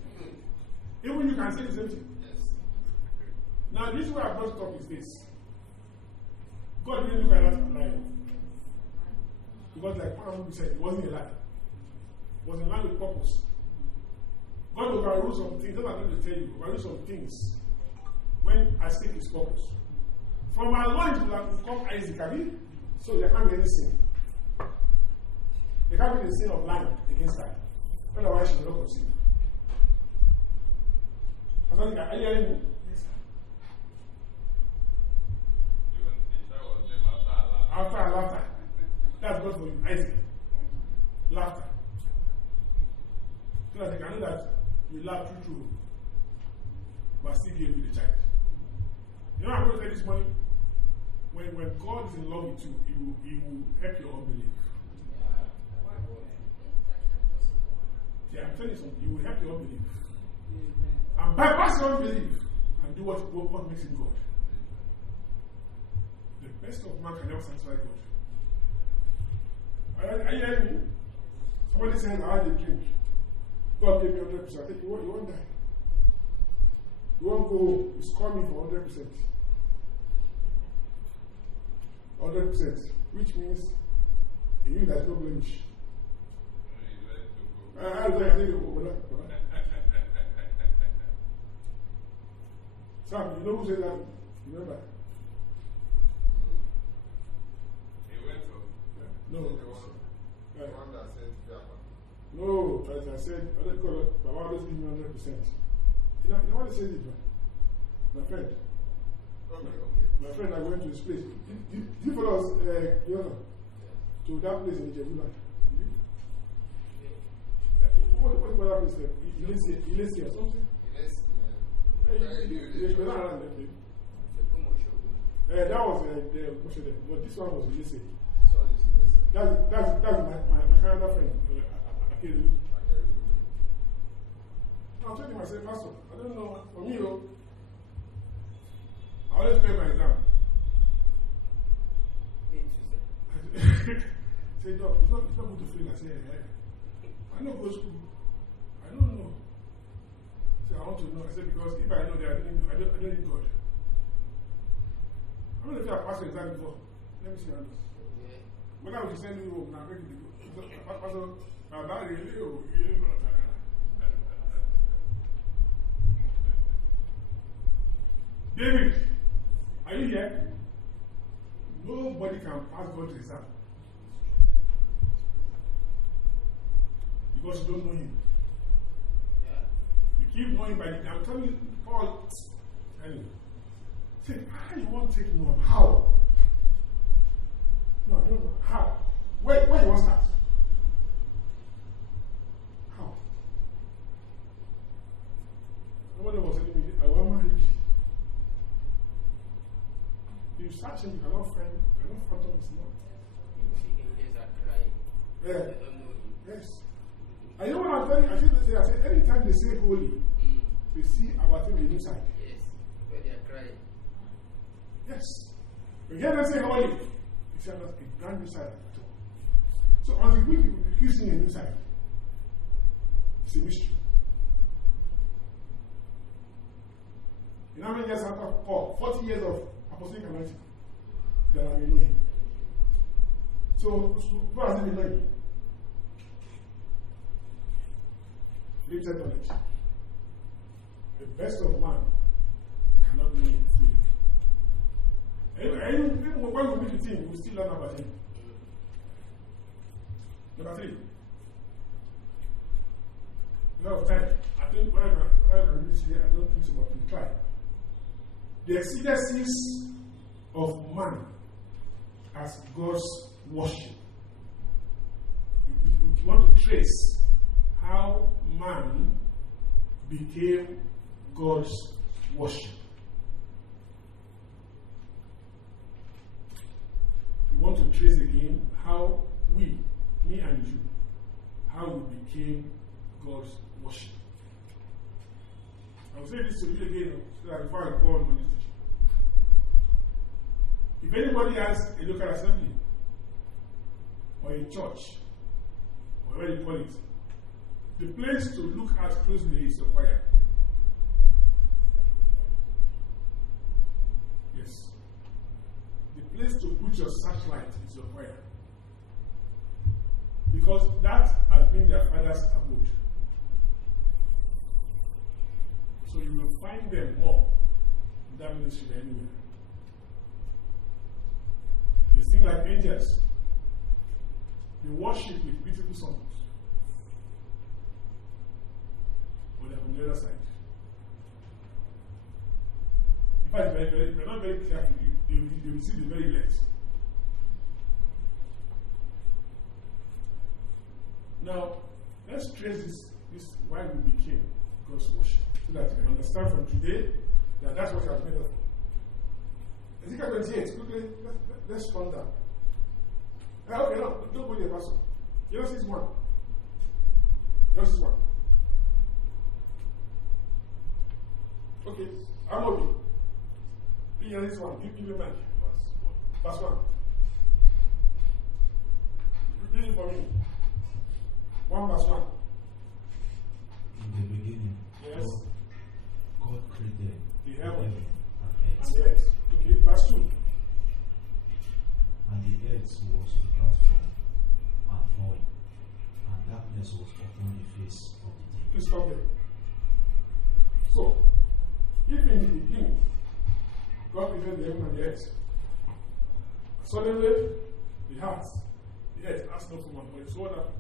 Even you can say the same thing. Now, this way I've got to talk is this. God didn't look at that as a lie. Because, like Pastor said, it wasn't a lie. It was in line with purpose. God will overrule some things. That's what I'm going to tell you. Overrule some things when I think His purpose. From our loins will have come Isaac, so there can't be any sin. There can't be the sin of lying against her. Otherwise, she will not conceive. Are you hearing me? Yes, sir. After laughter. That's God for you, Isaac. Laughter. So that they can know that you laugh through, but still give you the child. You know, I'm going to say this morning, when God is in love with you, He will help your unbelief. Yeah, I'm telling you something, He will help your unbelief. And bypass your unbelief and do what makes Him God. The best of man can never satisfy God. Are you hearing me? Somebody said, I had a drink. God gave me 100%. I think you won't die. You won't go home. You score me for 100%. 100%. Which means in you there's no blemish. I was like, I think you Sam, you know who said that? Remember? He went to. No. The one that said Java. No, as I said, Baba always give me 100%. You know what he said it, man? My friend. Okay. My friend, I went to his place. You follow us, to that place in Jebuland. What that place there? Ilesi or something? That was but this one was Ilesi. This one is Ilesi. That's my Canada friend. I'm telling myself, Pastor, I don't know. For me, I always pay my exam. Say, Doc, it's not good to feel. I say, I know go to school. I don't know. Say, I want to know. I said, because if I know that I don't need God. I don't know if I passed the exam before. Let me see how this. When I was sending you home, now, Pastor, my bad, David, are you here? Nobody can pass God's exam because you don't know Him. You keep knowing by the time. I'm telling you, Paul, anyway, say, you won't take no. How? No, I don't know. How? Where you want to start? How? Nobody was telling me, I want marriage. You search him, you cannot fathom his love. Yeah. Yes. I know what I'm telling you. I say, anytime they say holy, they see about him inside. Yes. When they are crying. Yes. When you hear them say holy, you see a brand new side at all. So until we refuse seeing a new side, it's a mystery. You know how many years after Paul? 40 years of apostolic anointing that have been knowing. So who has been knowing? Limited knowledge. The best of man cannot know him fully. Even when we meet with him, we still learn about him. Number 3. A lot of time. I think when I read this here, I don't think so, but we try. The exigencies of man as God's worship. If you want to trace how man became God's worship, we want to trace again how we, me and you, how we became God's worship. I will say this to you again so that before I go on this teaching. If anybody has a local assembly or a church, or whatever you call it, the place to look at closely is the choir. Yes. The place to put your searchlight is your choir. Because that has been their father's abode. So you will find them more in that ministry than anywhere. They sing like angels. They worship with beautiful songs. But they're on the other side. In fact, if you're not very careful, you will see the very legs. Now, let's trace this why we became God's worship, so that you can understand from today that that's what you have made up for. Ezekiel 28, quickly, let's run down. Okay, no, don't go to the pastor. Genesis 1. Genesis 1. Okay, I'm okay. Genesis 1, give me mic. Verse 1. Read it for me. 1 verse 1. In the beginning, Yes. God created The the heaven heaven and and the earth, earth. Okay, verse 2. and the earth was without form and void, and darkness was upon the face of the deep. Please come there. So, if in the beginning, God created the heaven and the earth, suddenly the earth has no form and void. So what happened?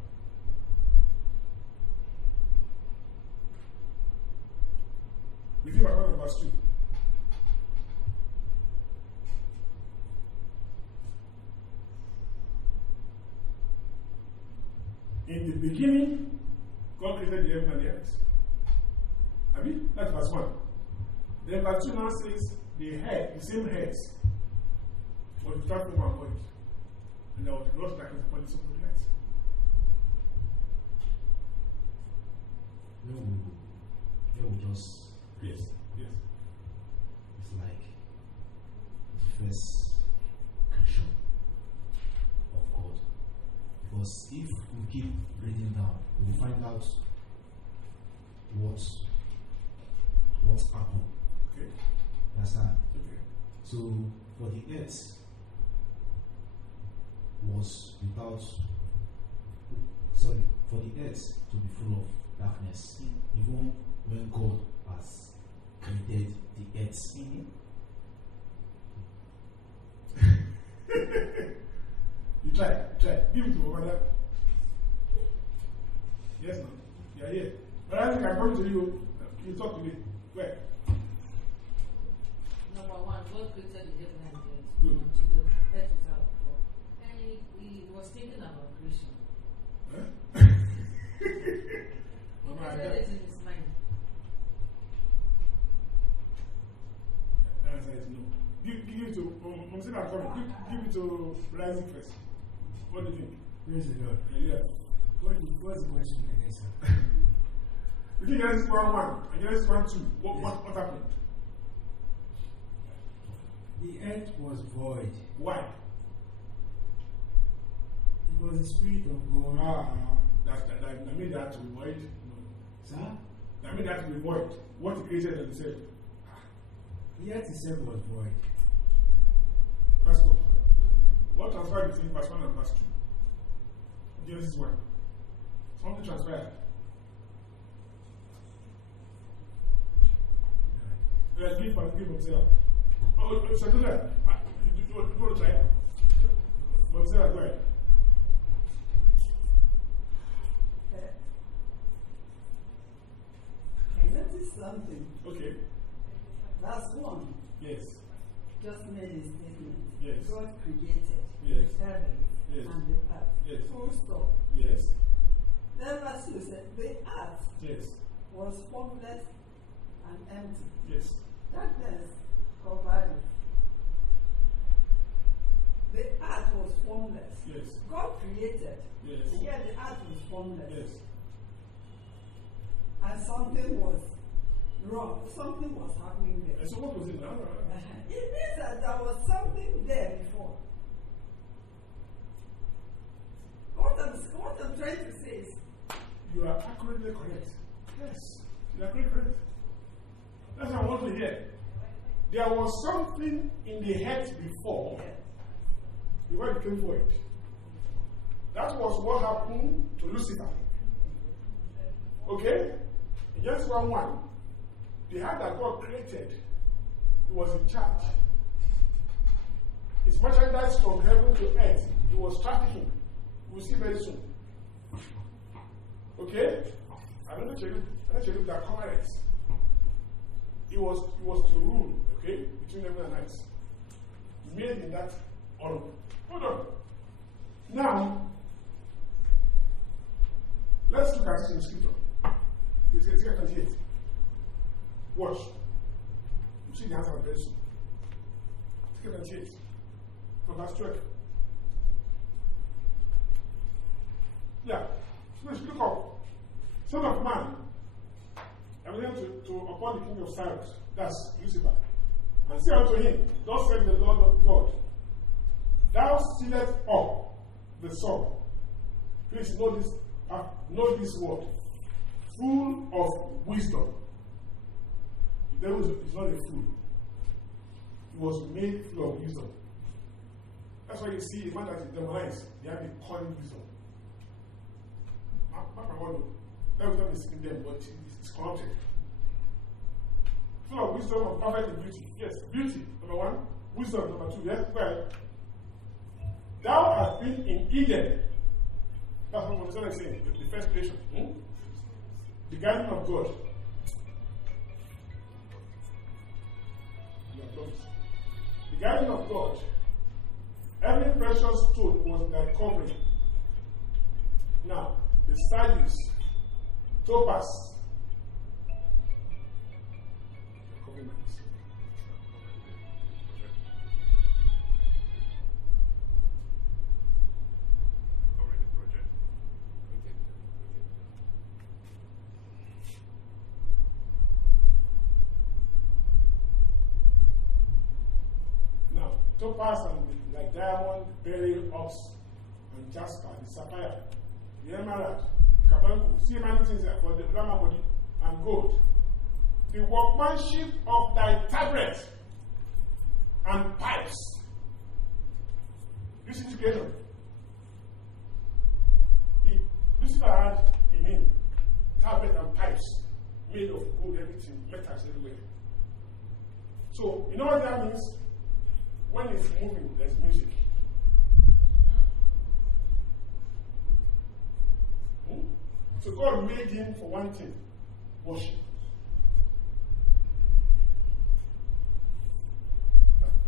We think about verse 2. In the beginning, God created the heaven and the earth. I mean, that's verse 1. Then verse 2 now says, the same heads, was without form and void. And there was gross darkness upon the face of the earth. No, we just, Yes, yes. it's like the first creation of God. Because if we keep reading down, we will find out what happened. Okay. Understand? Okay. So for the earth was without, for the earth to be full of darkness, even when God has created the earth. You try. Give it to over. Yes, ma'am. You are here. But I think I'm coming to you. You talk to me. Where? Number one, God created the heaven and the earth. Good. To the earth without form. And he was thinking about creation. Huh? He created it in his mind. The answer is no. Give it to give it to Rising first. What do you think? Praise the Lord. Yeah. What's the question again, sir? You think Genesis 1:1 and Genesis 1:2. What happened? The earth was void. Why? It was the Spirit of God. That means that to be void. No. Sir? That means that to be void. What he created and said. The earth itself was void. Let's go. What transpired between verse 1 and verse 2? Genesis 1. Something transpired. Let's give himself. Oh, so do that. You want to try? But say that, go ahead. I noticed something. Okay. Verse 1 Yes. just made a statement. Yes. God created Yes. heaven Yes. and the earth. Yes. Full stop. Yes. Then verse 2 said, the earth Yes. was formless and empty. Yes. Darkness covered it. The earth was formless. Yes. God created. Yes. And yet the earth was formless. Yes. And something was wrong. Something was happening there. And so what was it now? It means that there was something there before. What I'm trying to say is, You are accurately correct. Yes. You are accurately correct. That's what I want to hear. There was something in the head before it became void. That was what happened to Lucifer. Okay? In Genesis 1:1, the heart that God created, he was in charge. It's merchandise from heaven to earth. He was trafficking. We'll see very soon. Okay? I don't know to look that covenant. It was to rule, okay, between heaven and earth. Made in that order. Hold on. Now, let's look at it in scripture. Ezekiel 28. Watch. You see the answer very soon. Ezekiel 28. From verse 12. Yeah. Please look up. Son of man, I went to upon the king of Cyrus, that's Lucifer, and say unto him, thus said the Lord of God, thou sealest up the sun. Please know this word. Full of wisdom. The devil is not a fool. He was made full of wisdom. That's why you see a man that is demonized, they have a calling wisdom. That wisdom is in them, but it's corrupted. Full of wisdom and perfect in beauty. Yes, beauty, number one. Wisdom, number two. Yes, well. Thou hast been in Eden. That's what the Son is saying, the first creation. The garden of God. The garden of God. Every precious stone was thy covering. Now, the statues, topaz. Now, topaz and like diamond, beryl, ox, and jasper, the sapphire, the emerald, the carbuncle, see many things for the glamour body, and gold. The workmanship of thy tabret and pipes. This is together. Lucifer had in him tablet and pipes made of gold, everything, metals everywhere. So, you know what that means? When it's moving, there's music. So God made him for one thing, worship.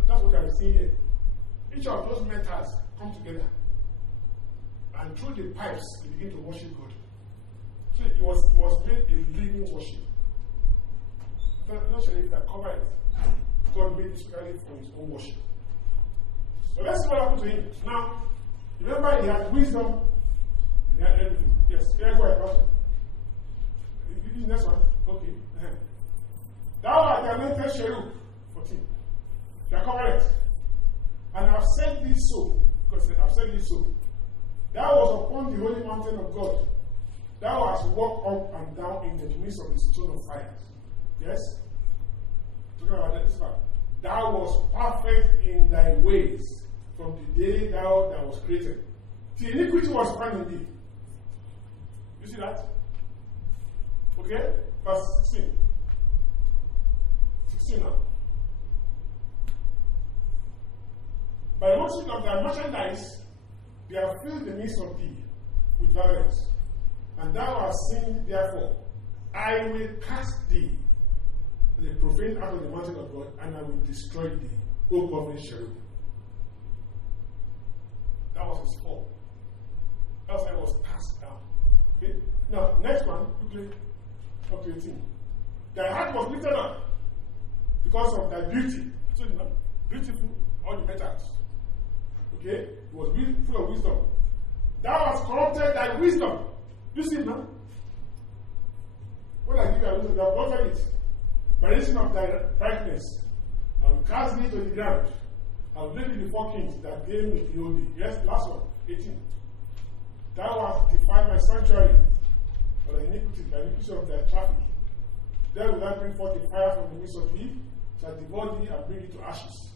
That's what I'm saying here. Each of those metals come together, and through the pipes they begin to worship God. So it was made a living worship. Not sure if that covered it. God made it specially for his own worship. So let's see what happened to him. Now, remember he had wisdom and he had everything. Yes, here go ahead, Pastor. This is next one. Okay. Thou art the anointed cherub. 14. You are correct. And I've said this so, because I've said this so. Thou was upon the holy mountain of God. Thou hast walked up and down in the midst of the stone of fire. Yes? Talking about this part. Thou was perfect in thy ways from the day thou was created. The iniquity was found in thee. You see that? Okay? Verse 16. 16 now. By the motion of thy merchandise, they have filled the midst of thee with violence. And thou hast sinned, therefore, I will cast thee the profane out of the mountain of God, and I will destroy thee, O governing cherub. That was his fall. That's why it was cast down. Okay? Now, next one, quickly, up to 18. Thy heart was lifted up because of thy beauty. So, you know, beautiful, all the metals. Okay? It was full of wisdom. Thou hast corrupted thy wisdom. You see it now? When I give you a wisdom, thou hast corrupted it. By reason of thy brightness, I will cast thee to the ground. I will lay thee before kings that gave me the old thee. Yes, last one, 18. Thou hast defied my sanctuary by the iniquity of thy traffic. Then will I bring forth the fire from the midst of thee, shall devour thee and bring thee to ashes.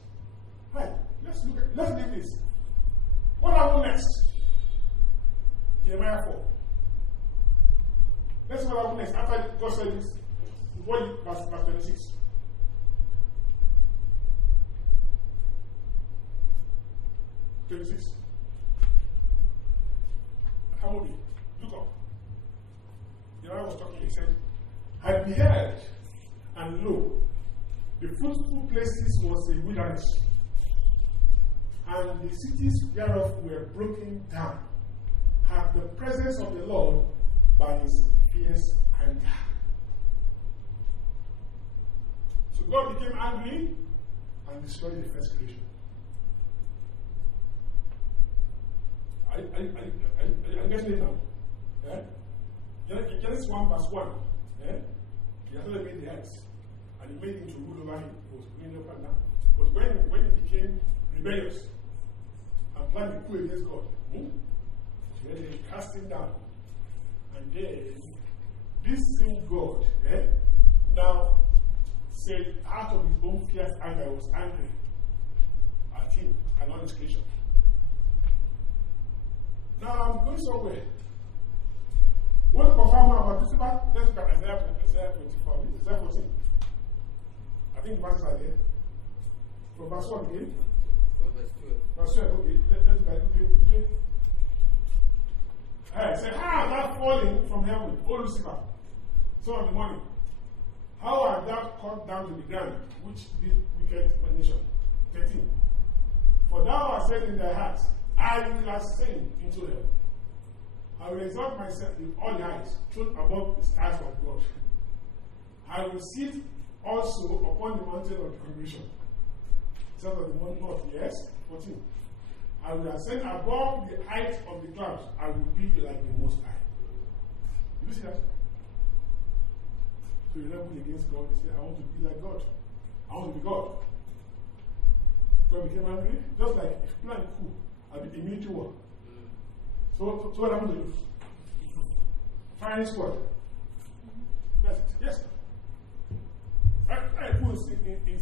Hi, let's leave this. What happened next? Jeremiah 4. Let's see what happened next. After God said this, verse 26. 26. How many? Look up. The man was talking, he said, I beheld, and lo, the fruitful places was a wilderness, and the cities thereof were broken down, had the presence of the Lord by his fierce anger. So God became angry and destroyed the first creation. I getting it now. Yeah? Genesis 1 verse 1. Yeah? He has already made the earth, and he made him to rule over him. He was cleaning up and down. But when he became rebellious and planned to coup against God, then he cast him down. And then this same God now said, out of his own fierce anger, was angry at him and all his creation. Now I'm going somewhere. Want to confirm more about this? Let's look at Isaiah 24, Isaiah 14. I think verses are there. From verse 1 again. From verse 12. Verse 12, okay. Let's look at it quickly. It said, how art thou fallen from heaven, O Lucifer, son of the morning? How art thou cut down to the ground, which did wicked nation? 13. For thou hast said in thy heart, I will ascend into heaven. I will exalt myself in all the heights, thrown above the stars of God. I will sit also upon the mountain of the congregation. South of the mountain north, yes. 14. I will ascend above the height of the clouds. I will be like the Most High. Did you see that? So you rebel against God, you say, I want to be like God. I want to be God. God became angry, just like if you plan coup, I'll be immediate war. So what happened to you? Firing squad. That's it. Yes. I put in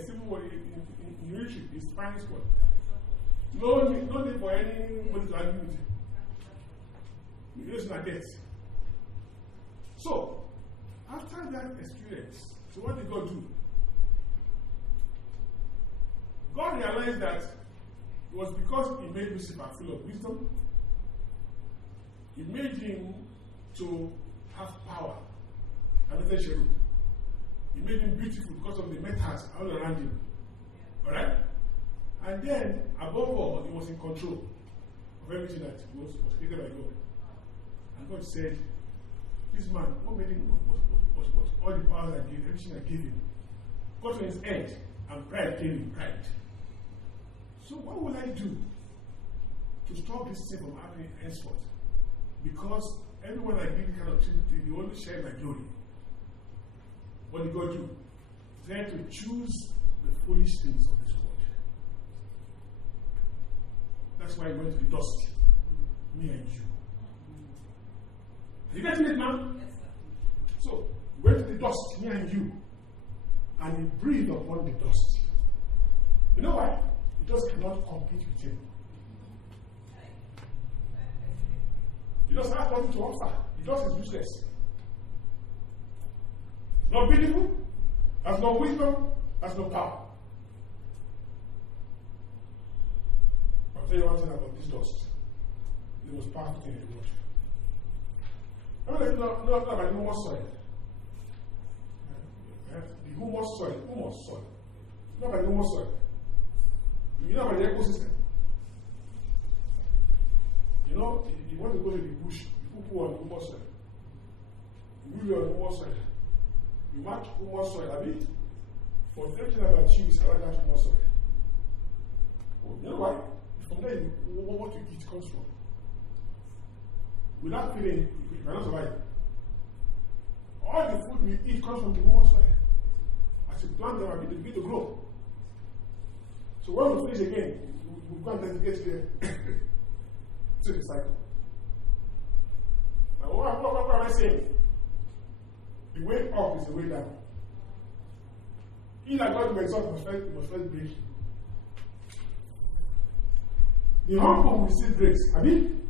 civil war, in military, it's firing squad. No need for anybody to argue with you. You just not death. So, after that experience, so what did God do? God realized that it was because he made Lucifer full of wisdom. He made him to have power. He made him beautiful because of the metals all around him. Alright? And then, above all, he was in control of everything that was created by God. And God said, this man, what made him was all the power I gave, everything I gave him. Got to his head, and pride came in pride. So what will I do to stop this thing from happening henceforth? Because everyone I give the kind of tribute to, they only share my glory. What did God do? He tried to choose the foolish things of this world. That's why he went to the dust. Me and you. Are you getting it now? Yes, sir. So, he went to the dust, me and you. And he breathed upon the dust. You know why? It just cannot compete with him. He doesn't have nothing to offer. It just is useless. Not beautiful, has no wisdom, has no power. I'll tell you one thing about this dust. The most powerful thing in the world. I mean, not about humus soil. The humus soil. Not about humus soil. You know about the ecosystem. You know, if you want to go to the bush, you put on humus soil. You will on humus soil. You match humus soil, have it? For everything about you is around that humus soil. You know why? From there, what you eat comes from. Without feeling, you cannot survive. All the food we eat comes from the humus soil. As you plant them, they begin to grow. So when we finish again, we go and dedicate there to the cycle. Now, what am I saying? The way up is the way down. He that God will exalt must first break you. The humble will receive grace. I mean,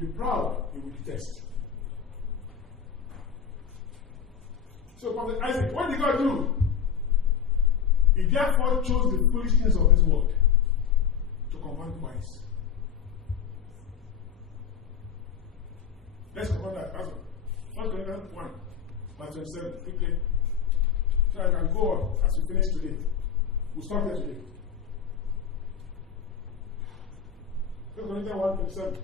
the proud he will detest. So, Prophet Isaac, what did God do? He therefore chose the foolishness of this world to confound the wise. Let's confirm that. That's 1 Corinthians 1, verse 27, quickly. So I can go on as we finish today. We'll stop here today. 1 Corinthians 1, 27.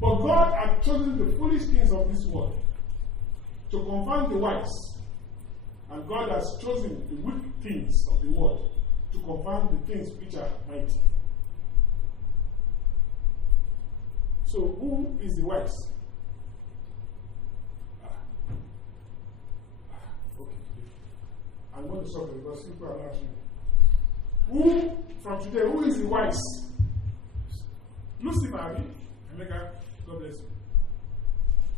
But God had chosen the foolish things of this world to confound the wise, and God has chosen the weak things of the world to confound the things which are mighty. So, who is the wise? Okay. I'm going to stop it because people are not asking. Who, from today, who is the wise? Lucifer, Emeka, God bless you.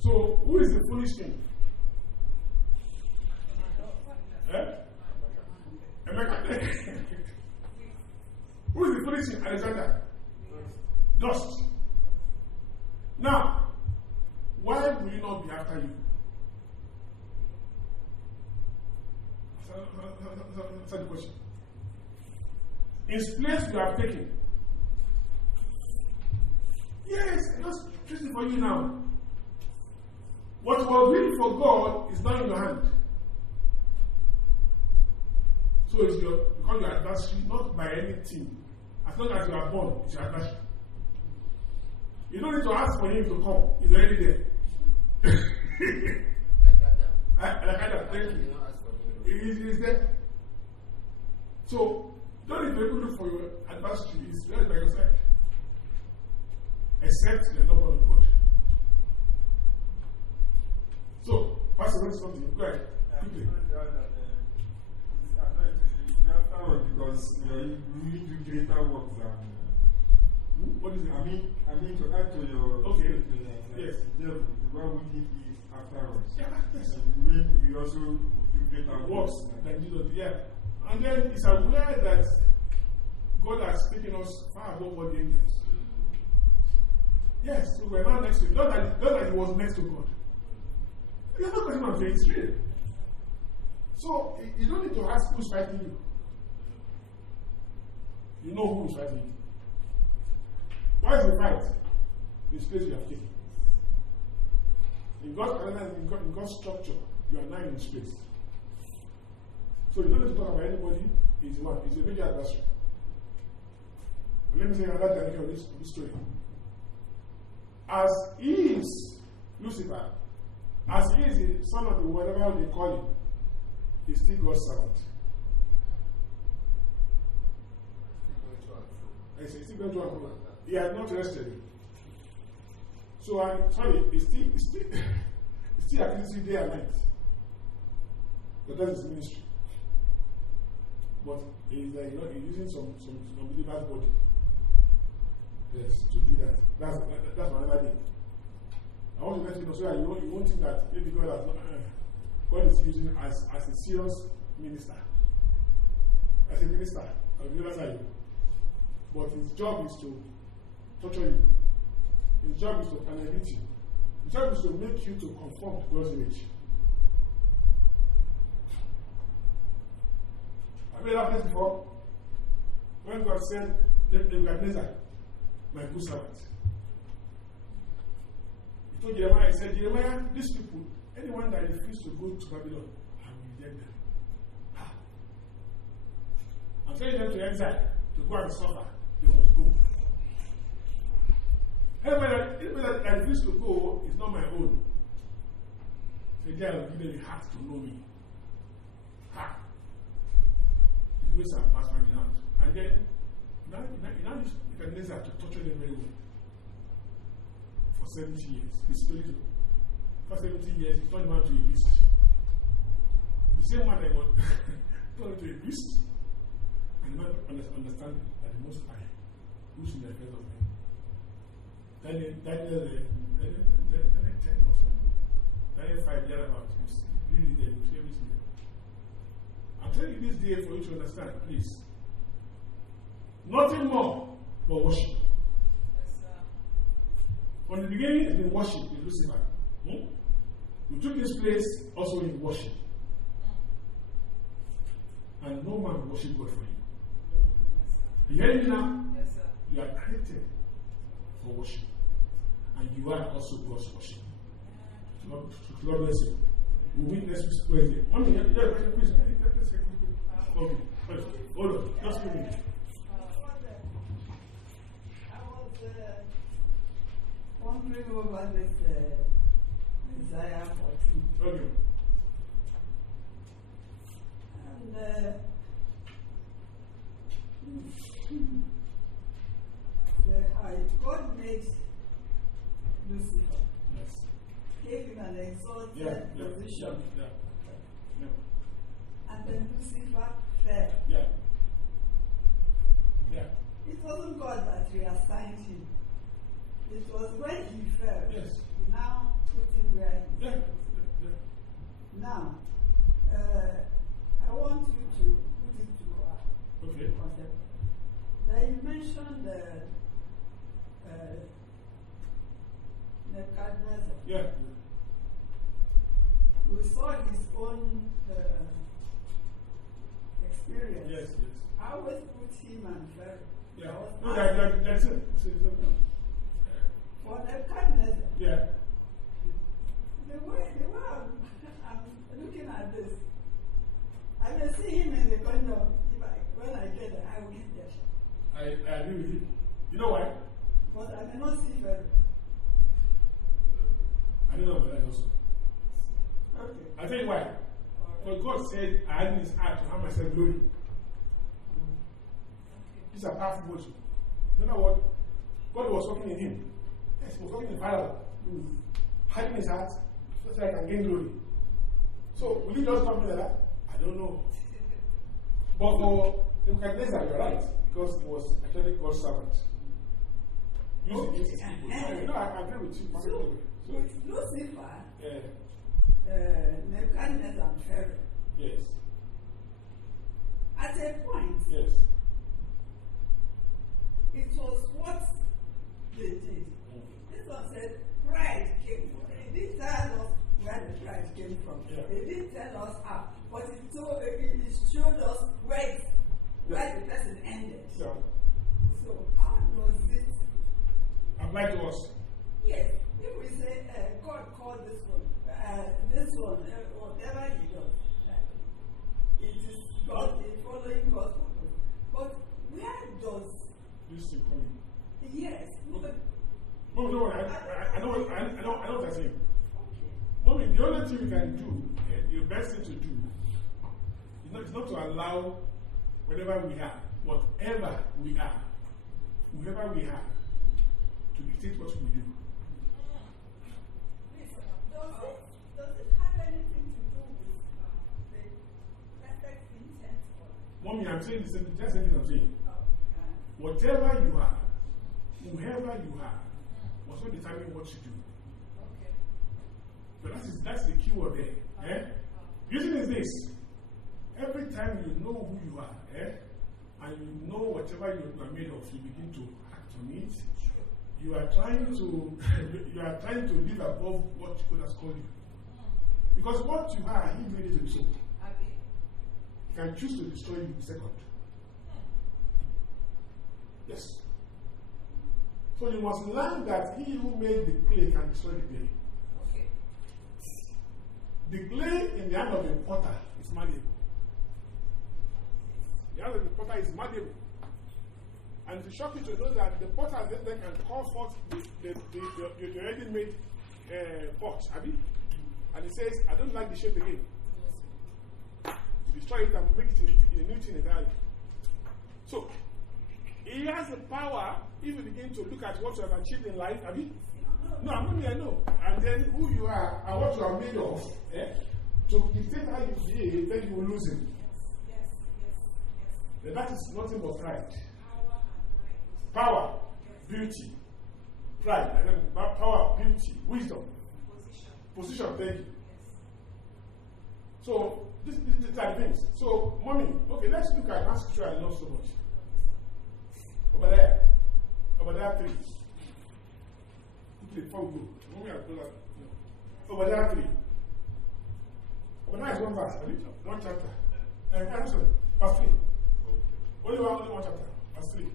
So, who is the foolish thing? Emeka. Who is the foolish thing? Alexander. Dust. Now, why will you not be after you? That's the question. In place you have taken. Yes, just treat it for you now. What was written for God is not in your hand. So it's because your adversary, not by anything. As long as you are born, it's your adversary. You don't need to ask for him to come. He's already there. Like that. Thank you. He's there. So, don't need to even look for your adversary. He's right by your side. Except you're not born of God. So, Pastor, what's something? Go ahead. Quickly. Because you need to do greater work than. What is it? I mean to add to your statement, yes. Devil, why would he be after us? Yeah, yes. We also do greater works than Jesus. Yeah. And then it's aware that God has taken us far above all the angels. Yes, so we're not next to him. Not that he was next to God. You're not talking about faith, it's real. So you don't need to ask who's fighting you. You know who is fighting you. Why is the fight? The space you have taken. In God's calendar, in God's structure, you are now in space. So you don't need to talk about anybody. He's one. He's a major adversary. But let me say another dimension of this story. As he is Lucifer, as he is the son of the whatever they call him, he's still God's servant. I say, he's still going to happen. He has not rested. So I'm sorry, it's still activity day and night. But that is his ministry. But he's he's using some unbeliever's body. Yes, to do that. That's another day. I want to let you know so that you won't think that maybe God has not God is using him as a serious minister. As a minister of the other side. But his job is to torture you. His job is to annihilate you. His job is to make you to conform to God's image. Have you ever heard this before? When God said, Nebuchadnezzar, my good servant. He told Jeremiah, he said, Jeremiah, these people, anyone that refuses to go to Babylon, I will reject them. I'm telling them to exile, to go and suffer. They must go. Anybody that refuses to go is not my own. The guy will give them a heart to know me. Heart. His ways are past finding out. And then, now you can Nebuchadnezzar to torture them very well. For 70 years. This story, for 70 years, he turned him out to a beast. The same man that was turned into a beast. And the man understand that the Most High, who's in the face of him. Daniel 10 or something. Daniel 5, thereabout. Really there, everything there. I'm telling you this day for you to understand, please. Nothing more but worship. Yes, sir. From the beginning, it's been worship in Lucifer. We took this place also in worship. And no man will worship God for you. You hear me now? Yes, sir. You are created for worship. And you are also God's worship. Lord bless you. We'll meet next Wednesday. One minute, please. Okay, first. Hold on, just a minute. I was wondering over this Isaiah 14. Okay. And God made Lucifer, Yes. gave him an exalted position, and then Lucifer fell. Yeah. It wasn't God that reassigned him. It was when he fell. Yes. He now put him where he Yeah. Now, I want you to put it to Okay. concept. Now you mentioned Nebuchadnezzar. Yeah. We saw his own experience. Yes. I always put him and Pharaoh. Yeah. I was No, asking that's it. for Nebuchadnezzar. Yeah. The way I'm looking at this, I may see him in the corner. When I get there, I will get there. I agree with you. You know why? But I may not see Pharaoh. I don't know about that also. Okay. I'll tell you why. But God said, I had in his heart to have myself glory. These are powerful words. You know what? God was working in him. Yes, he was working in Pharaoh. Hiding his heart so that I can gain glory. So, will you just come like that? I don't know. But for Nebuchadnezzar, you're right. Because he was actually God's servant. Using his people. You know, I agree with you. So, with Lucifer, Yeah. Nebuchadnezzar and Pharaoh, Yes. at a point, Yes. it was what they did. This one said, pride came. He didn't tell us where the pride came from. Yeah. He didn't tell us how. But it showed us where the person ended. So, So, how does it? apply to us. Yes, if we say God called this one, whatever he does, it is God, following God's purpose. But where does? This is coming. Yes. Okay. No, I know what you're saying. Okay. Mommy, the only thing you can do, the best thing to do, is not to allow whatever we have, whatever we are, whoever we are, to dictate what we do. Does it have anything to do with the perfect intent? Mommy, I'm saying the same thing, just I'm saying. Whatever you are, whoever you are, must not determine what you do. Okay. But that's the key word there. Reason is this. Every time you know who you are, and you know whatever you are made of, you begin to act on it. You are trying to live above what God has called you. Because what you are, He made it to be so. He can choose to destroy you in a second. Yes. So you must learn that He who made the clay can destroy the clay. Okay. The clay in the hand of the potter is malleable. The hand of the potter is malleable. And to shock you to know that the potter then can call forth the already made pot, Abby. And he says, I don't like the shape again. Destroy it and make it in a new thing entirely. So, he has the power, if you begin to look at what you have achieved in life, Abby. No, I'm not me, I know. And then who you are and what you are made of, to dictate how you behave, then you will lose him. Yes. Then that is nothing but pride. Power and Power, beauty, pride, and then power, beauty, wisdom, position, thank you. So, these are the things. So, mommy, okay, let's look at one scripture I love so much. Over there 3. Quickly, before we go. Mommy, I'll pull up. Over there 3. Over there is one verse, one chapter. Verse 3. Only one chapter. Verse 3.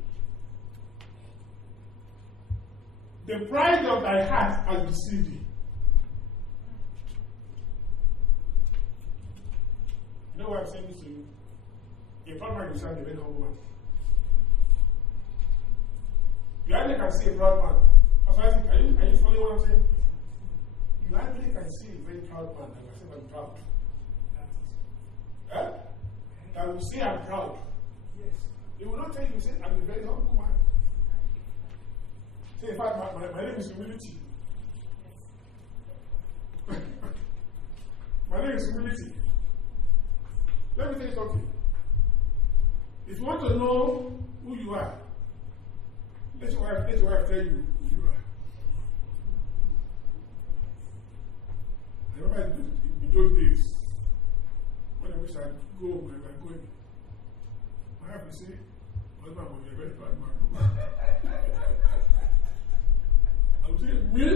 The pride of thy heart has deceived thee. You know why I'm saying this to you? A proud man is a very humble man. You hardly can see a proud man. Are you following what I'm saying? You hardly can see a very proud man and say, I'm proud. Eh? I will say I'm proud. Yes. He will not tell you, say, I'm a very humble man. Say, in fact, my name is humility. My name is humility. Let me tell you something. If you want to know who you are, let your wife tell you who you are. I remember in those days, when I wish I'd go home, I was going. My wife would say, husband will be a very bad man. I would say, me?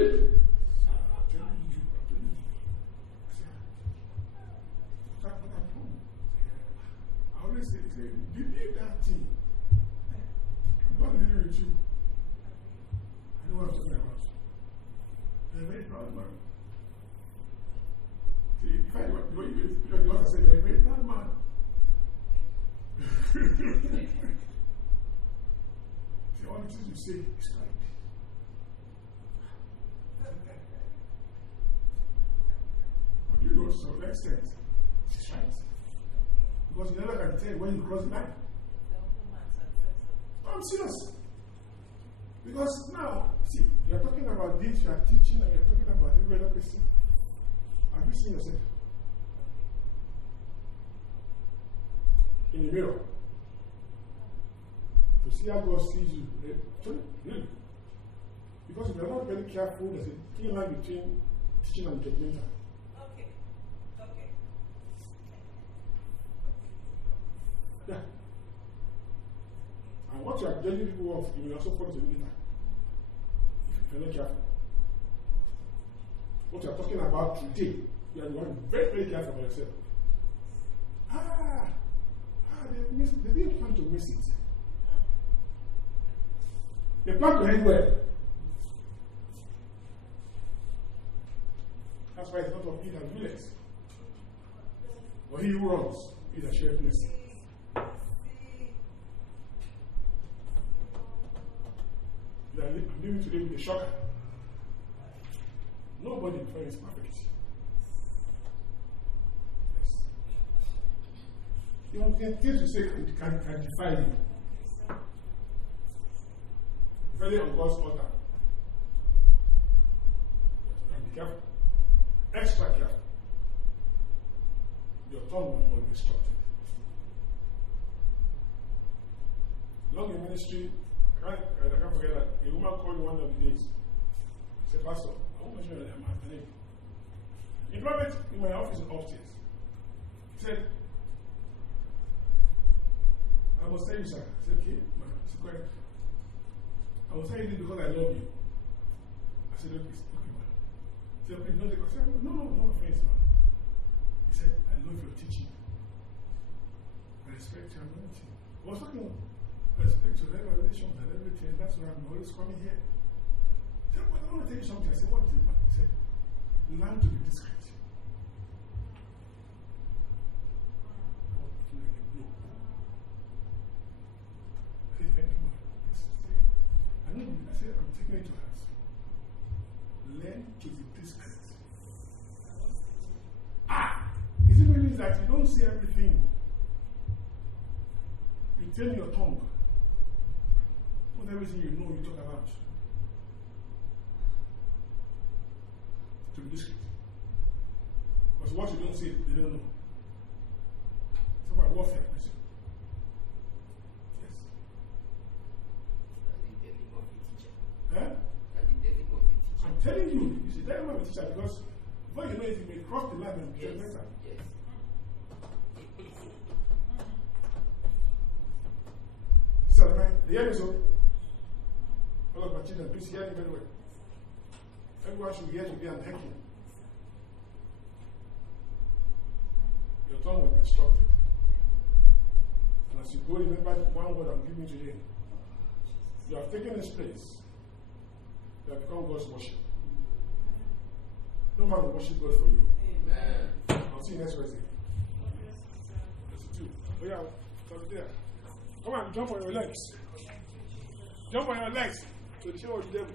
I'm telling you. I said, what happened? I always say, believe that thing. I'm not living with you. I know what I'm talking about. I'm a very proud man. See, if I were you want to say, you're a very proud man. See, all the things you say is right. But you know, to some extent, it's right. Because you never can tell when you cross the line. I'm serious. Because now, see, you're talking about this, you're teaching, and you're talking about every other person. Have you seen yourself? In the mirror. To see how God sees you. Really. Because if you're not very careful, there's a thin line between teaching and judgmental. Okay. Yeah. And what you are judging people of, you will also fall into later. If you're not careful. What you are talking about today, you are going to be very, very careful about yourself. They didn't plan to miss it. They plan to end well. That's why it's not of he that willeth, but he who runs, he that showeth mercy. I'm living today with a shocker. Nobody before is perfect. Yes. Even things you say can define you. Very on God's altar. Be careful. Extra careful. Your tongue will be instructed. Long in ministry, I can't forget that a woman called me one of the days. She said, Pastor, I won't mention her name. In private, in my office upstairs. He said, I must tell you, sir. I said, okay, man, it's correct. I will tell you this because I love you. I said, okay, man. He said, please don't take it. I said, no offense, man. He said, I love your teaching. I respect your anointing. I was talking about respect your revelations and everything. That's why I'm always coming here. He said, I want to tell you something. I said, what is it, man? He said, learn to be discreet. I said, thank you, man. I said, I'm taking it to heart. Learn to be discreet. It really means that you don't say everything. You tame your tongue. Not everything you know you talk about. To be discreet. Because what you don't say, they don't know. It's about warfare. Yes. I'm telling you, you should tell him I'm a teacher because before you know it, you may cross the line and be better. Yes. So, the hear me so? All of my children, please hear me very well. Everyone should be here today and thank you. Your tongue will be instructed. And as you go, remember one word I'm giving today. You have taken his place. You have become God's worship. No man will worship God for you. Amen. I'll see you next Wednesday. That's two. Oh yeah, stop there. Come on, jump on your legs. Jump on your legs. So the show of the devil.